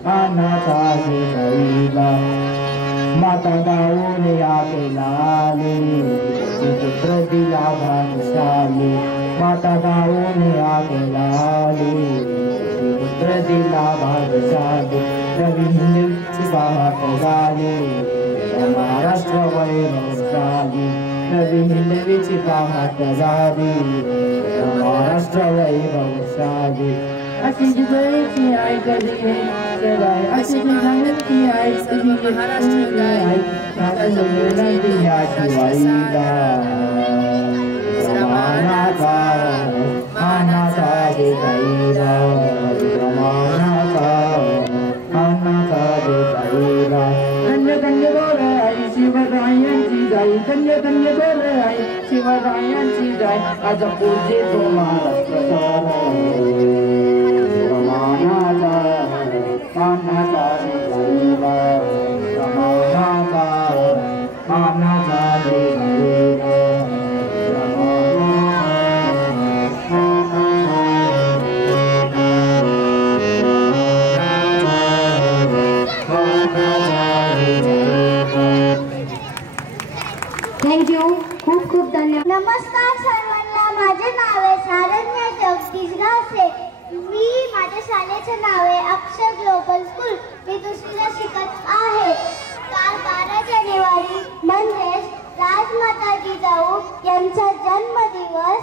मानाचा जिजाईला. माता गाऊन या केलाली, पुत्र दिला भानुशाली. माता गाऊन या केलाली, पुत्र दिला भानुशाली. रवींद्रची पहाट झाली, महाराष्ट्र वैभवशाली. नवी हिंदवीची पहाट झाली, महाराष्ट्र वैभवशाली. अशी जिजाईची आई कधी जगाय, अशी जिजाऊची आई कधी जगाय, माझ्या जगण्याची या शिवाईला. मानाचा मानाचा जिजाईला, मानाचा मानाचा जिजाईला. धन्य धन्य बरं शिवरायांची गाई, धन्य धन्य बरं शिवरायांची गाई, आज पूजितो महाराष्ट्र सारा. मानाचा मानाचा जिजाईला, मानाचा मानाचा जिजाईला. धन्यवाद. नमस्कार सर्वांना. माझे नाव आहे सारण्या जगदीश घासे. मी माझ्या शाळेचे नाव आहे अक्षर ग्लोबल स्कूल. मी दुसरीला शिकत आहे. काल 12 जानेवारी म्हणजेच राजमाता जिजाऊ यांचा जन्मदिवस.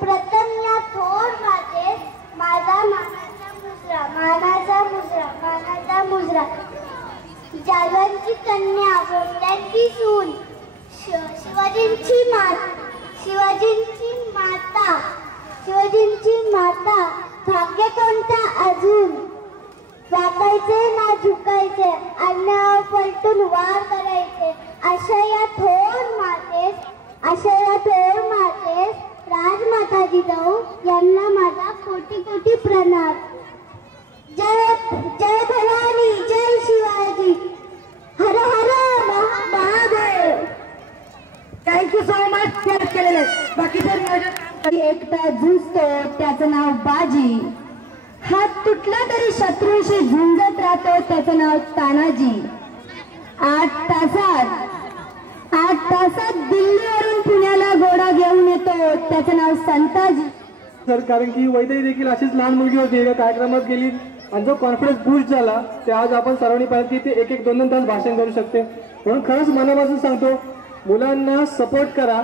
प्रथम या थोर मातेस माझा मानाचा मुजरा. जालवंती कन्या, बोलत्यांची सून, शिवाजींची माता. भाग्य कोणता अजून, वाकायचे ना झुकायचे, अन्याय पलटून वार करायचे. अशा या थोर मातेस राजमाता जिजाऊ यांना माझा कोटी कोटी प्रणाम. जय भवानी, जय शिवाजी, हर हर महादेव. Thank you so much. केलेलं बाकीचं नियोजन. एकटा झुजतो त्याचं नाव बाजी. हात तुटला तरी शत्रूंशी झुंजत राहतो त्याचं नाव तानाजी. 8 तासात दिल्लीवरून पुण्याला घोडा घेऊन येतो त्याचं नाव संताजी. सर, कारण की वैदेही देखील अशीच लहान मुलगी होती, एका कार्यक्रमात गेली आणि जो कॉन्फिडन्स बूस्ट झाला ते आज आपण सर्वांनी पाहिजे की ते 1-1, 2 तास भाषण करू शकते. म्हणून खरंच मनापासून सांगतो, मुलांना सपोर्ट करा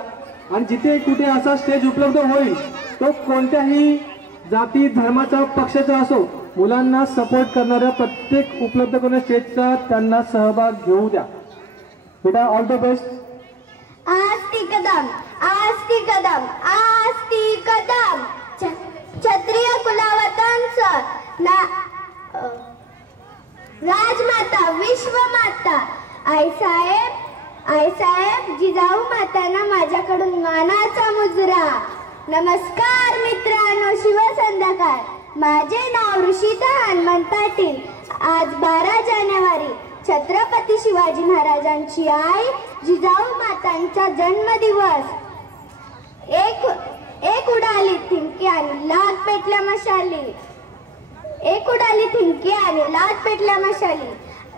आणि जिथे कुठे असा स्टेज उपलब्ध होईल तो कोणत्याही जाती धर्माचा पक्षाचा असो, मुलांना सपोर्ट करणाऱ्या प्रत्येक उपलब्ध करून स्टेजचा त्यांना सहभाग घेऊ द्या. बेटा, ऑल द बेस्ट. आज ती कदम क्षत्रिय कुलावतांचं राजमाता, विश्वमाता आईसाहेब जिजाऊ मातांना माझ्याकडून मानाचा मुजरा. नमस्कार मित्रांनो, शिव संध्याकाळ. माझे नाव ऋषिता हनुमंत पाटील. आज 12 जानेवारी छत्रपती शिवाजी महाराजांची आई जिजाऊ मातांचा जन्मदिवस. एक उडाली थिंकी आणि लाट पेटल्या मशाली.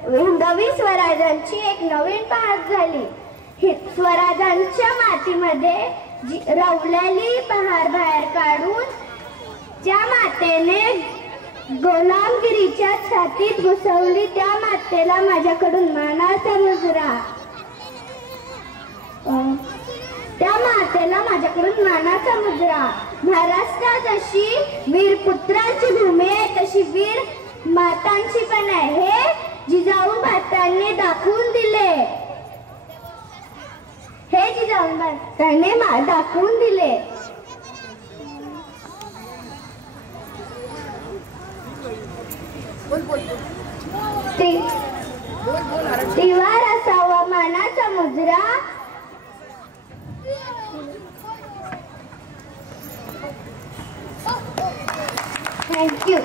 हिंदवी स्वराजांची एक नवीन पहाट झाली. स्वराजांच्या मातीमध्ये रवलेली पहार बाहेर काढून ज्या मातेने गोलामगिरीच्या छातीत घुसवली त्या मातेला माझ्याकडून मानाचा मुजरा. महाराष्ट्रात जशी वीरपुत्रांची भूमी आहे तशी वीर मातांची पण आहे. हे जिजाऊ मातांनी दाखवून दिले. तिवार असावा मानाचा मुजरा. थँक्यू.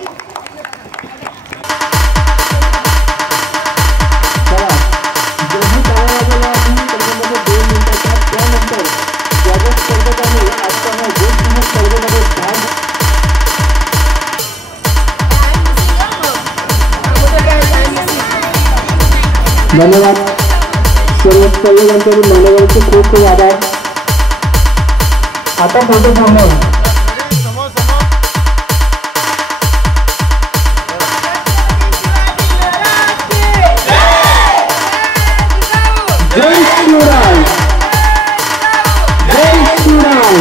धन्यवाद. सर्व स्पर्धकांचे मान्यवरांचे खूप खूप आभार. आता फोटो समोर. जय शिवराय, जय शिवराय.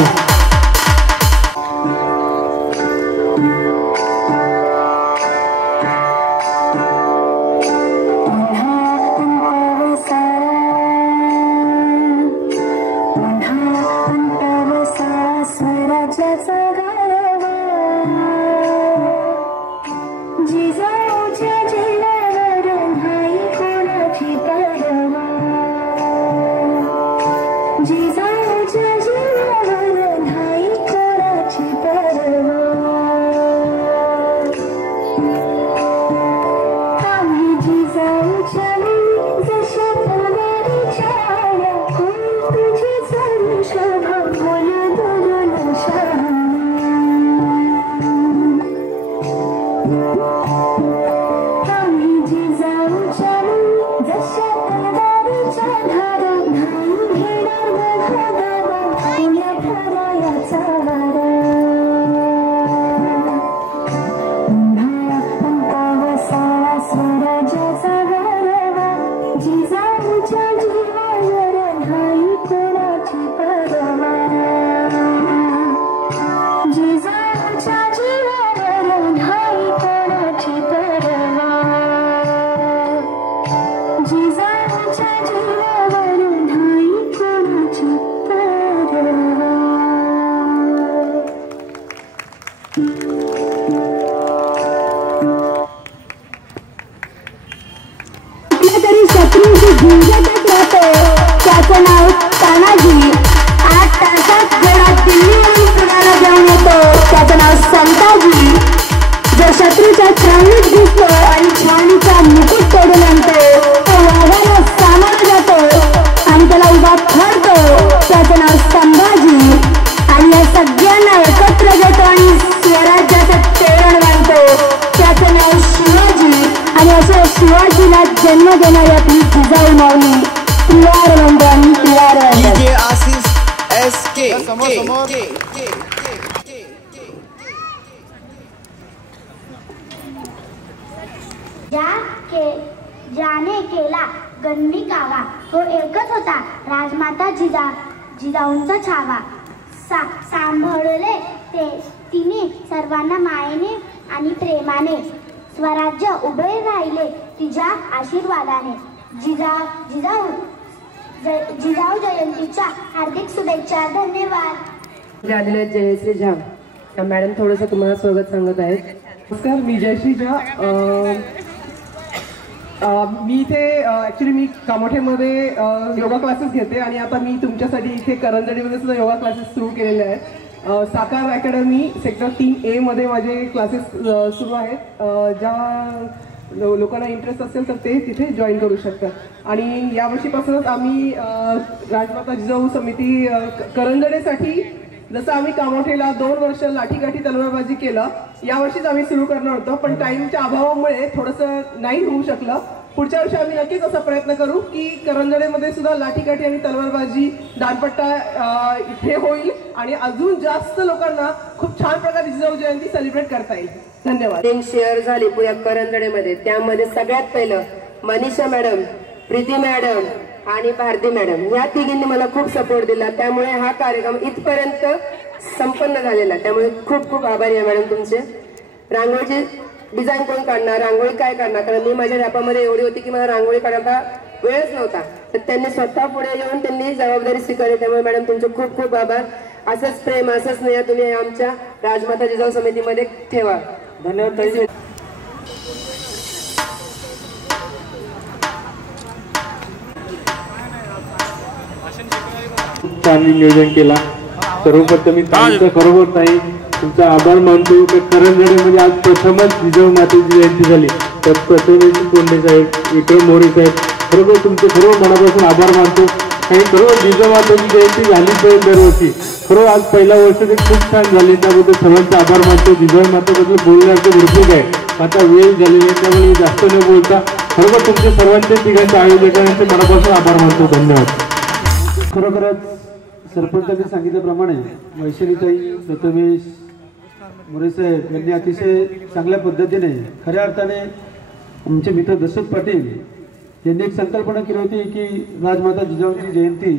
जिजाऊच्या जशा तलवारीच्या धारा धावून घेणार झुंजतच राहतो त्याचं नाव तानाजी. 8 तासात घरात दिल्लीवरून पुण्याला जाऊन येतो त्याचं नाव संताजी. जो शत्रूच्या छावणीत घुसतो आणि छावणीचा मुकुट तोडून आणतो तो वाघाला सामोरं जातो आणि त्याला उभा ठरतो त्याचं नाव संभाजी. आणि या सगळ्यांना एकत्र घेतो आणि स्वराज्याचं तोरण बांधतो त्याचं नाव शिवाजी. आणि अशा शिवाजीला जन्म देणारी आपली जिजाऊ माऊली त्रिवार वंदन त्रिवार वंदन. DJ Ashish SK. ज्याने केला गणवी कावा तो एकच होता राजमाता जिजाऊंचा छावा. सांभाळले ते तिने सर्वांना मायेने आणि प्रेमाने. स्वराज्य उभे राहिले तिच्या आशीर्वादाने. जिजाऊ जयंतीच्या हार्दिक शुभेच्छा. धन्यवाद. आलेल्या जयश्री झा त्या मॅडम थोडंसं तुम्हाला स्वागत सांगत आहेत. नमस्कार, मी जयश्री झा. मी इथे ॲक्च्युली मी कामोठेमध्ये योगा क्लासेस घेते आणि आता मी तुमच्यासाठी इथे करंजडीमध्ये सुद्धा योगा क्लासेस सुरू केलेले आहेत. साकार अकॅडमी सेक्टर 3A मध्ये माझे क्लासेस सुरू आहेत. ज्या लोकांना इंटरेस्ट असेल तर ते तिथे जॉईन करू शकतात. आणि यावर्षीपासूनच आम्ही राजमाता जिजाऊ समिती करंजडेसाठी जसं आम्ही कामोठेला 2 वर्ष लाठीकाठी तलवारबाजी केलं यावर्षीच आम्ही सुरू करणार होतो पण टाईमच्या अभावामुळे थोडंसं नाही होऊ शकलं. पुढच्या वर्षी आम्ही नक्कीच असा प्रयत्न करू की करंजडेमध्ये सुद्धा लाठीकाठी आणि तलवारबाजी दानपट्टा इथे होईल आणि अजून जास्त लोकांना खूप छान प्रकारे जिजाऊ जयंती सेलिब्रेट करता येईल. धन्यवाद. शेअर झाली पुण्या करंजडेमध्ये. त्यामध्ये सगळ्यात पहिलं मनीषा मॅडम, प्रीती मॅडम आणि भारती मॅडम या तिघींनी मला खूप सपोर्ट दिला. त्यामुळे हा कार्यक्रम इथपर्यंत संपन्न झालेला. त्यामुळे खूप खूप आभारी आहे मॅडम तुमचे. रांगोळीची डिझाईन कोण काढणार, रांगोळी काय काढणार, कारण मी माझ्या रॅपामध्ये एवढी होती की मला रांगोळी काढायला वेळच नव्हता. तर त्यांनी स्वतः पुढे येऊन त्यांनी जबाबदारी स्वीकारली. त्यामुळे मॅडम तुमचे खूप खूप आभार. असंच प्रेम असंच स्नेह तुम्ही आमच्या राजमाता जिजाऊ समितीमध्ये ठेवा. धन्यवाद. चांगली नियोजन केला. सर्वप्रथम मी खरोखर नाही तुमचा आभार मानतो. करंजडेमध्ये आज प्रथमच जिजाऊ मातेची जयंती झाली. तर प्रथमेश कोंडे साहेब, विक्रम मोरे साहेब खरोखर तुमचे सर्व मनापासून आभार मानतो. आणि सर्व जिजाऊ मातेची जयंती झाली तर दरवर्षी खरोखर आज पहिला वर्ष ते खूप छान झाले. त्याबद्दल सर्वांचा आभार मानतो. जिजाऊ मातेबद्दल बोलण्याचं भरपूर आहे. आता वेळ झालेली आहे त्यामुळे मी जास्त न बोलता खरोखर तुमचे सर्वांचे तिघांच्या आयोजकांचे मनापासून आभार मानतो. धन्यवाद. खरोखरच सरपंचांनी सांगितल्याप्रमाणे वैशालीताई, प्रथमेश मोरेसाहेब यांनी अतिशय चांगल्या पद्धतीने खऱ्या अर्थाने आमचे मित्र दशरथ पाटील यांनी एक संकल्पना केली होती की राजमाता जिजाऊंची जयंती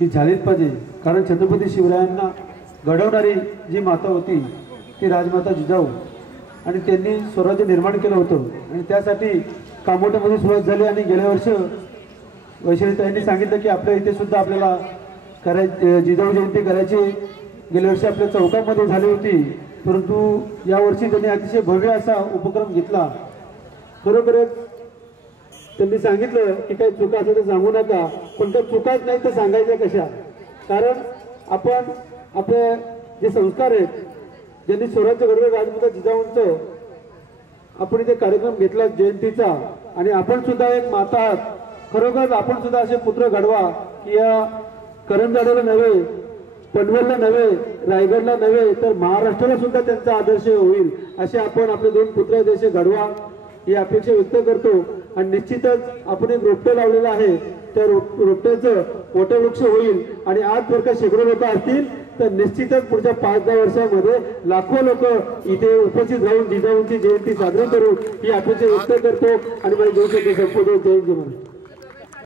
ही झालीच पाहिजे. कारण छत्रपती शिवरायांना घडवणारी जी माता होती ती राजमाता जिजाऊ आणि त्यांनी स्वराज्य निर्माण केलं होतं. आणि त्यासाठी कामोठ्यामध्ये सुरुवात झाली आणि गेल्या वर्षी वैशालीताईंनी सांगितलं की आपल्या इथे सुद्धा आपल्याला जिजाऊ जयंती करायची. गेल्या वर्षी आपल्या चौकामध्ये झाली होती परंतु यावर्षी त्यांनी अतिशय भव्य असा उपक्रम घेतला. खरोखरच त्यांनी सांगितलं की काही चुका असेल तर सांगू नका पण त्या चुकाच नाही तर सांगायच्या कशा. कारण आपण आपले जे संस्कार आहेत ज्यांनी स्वराज्य घडवलं राजमाता जिजाऊंचं आपण इथे कार्यक्रम घेतला जयंतीचा आणि आपण सुद्धा एक माता आहात. खरोखर आपण सुद्धा असे पुत्र घडवा की या करंजडेला नव्हे, पनवेलला नव्हे, रायगडला नव्हे तर महाराष्ट्राला सुद्धा त्यांचा आदर्श होईल असे आपण आपले 2 पुत्र देश घडवा ही अपेक्षा व्यक्त करतो. आणि निश्चितच आपण एक रोपटे लावलेलं आहे त्या रोपट्याचं वटवृक्ष होईल आणि आज जर का शेकडो लोक असतील तर निश्चितच पुढच्या 5-10 वर्षामध्ये लाखो लोक इथे उपस्थित राहून जिजाऊंची जयंती साजरी करू ही अपेक्षा व्यक्त करतो आणि माझी 2 शब्द संपवतो. जय जिजाऊ.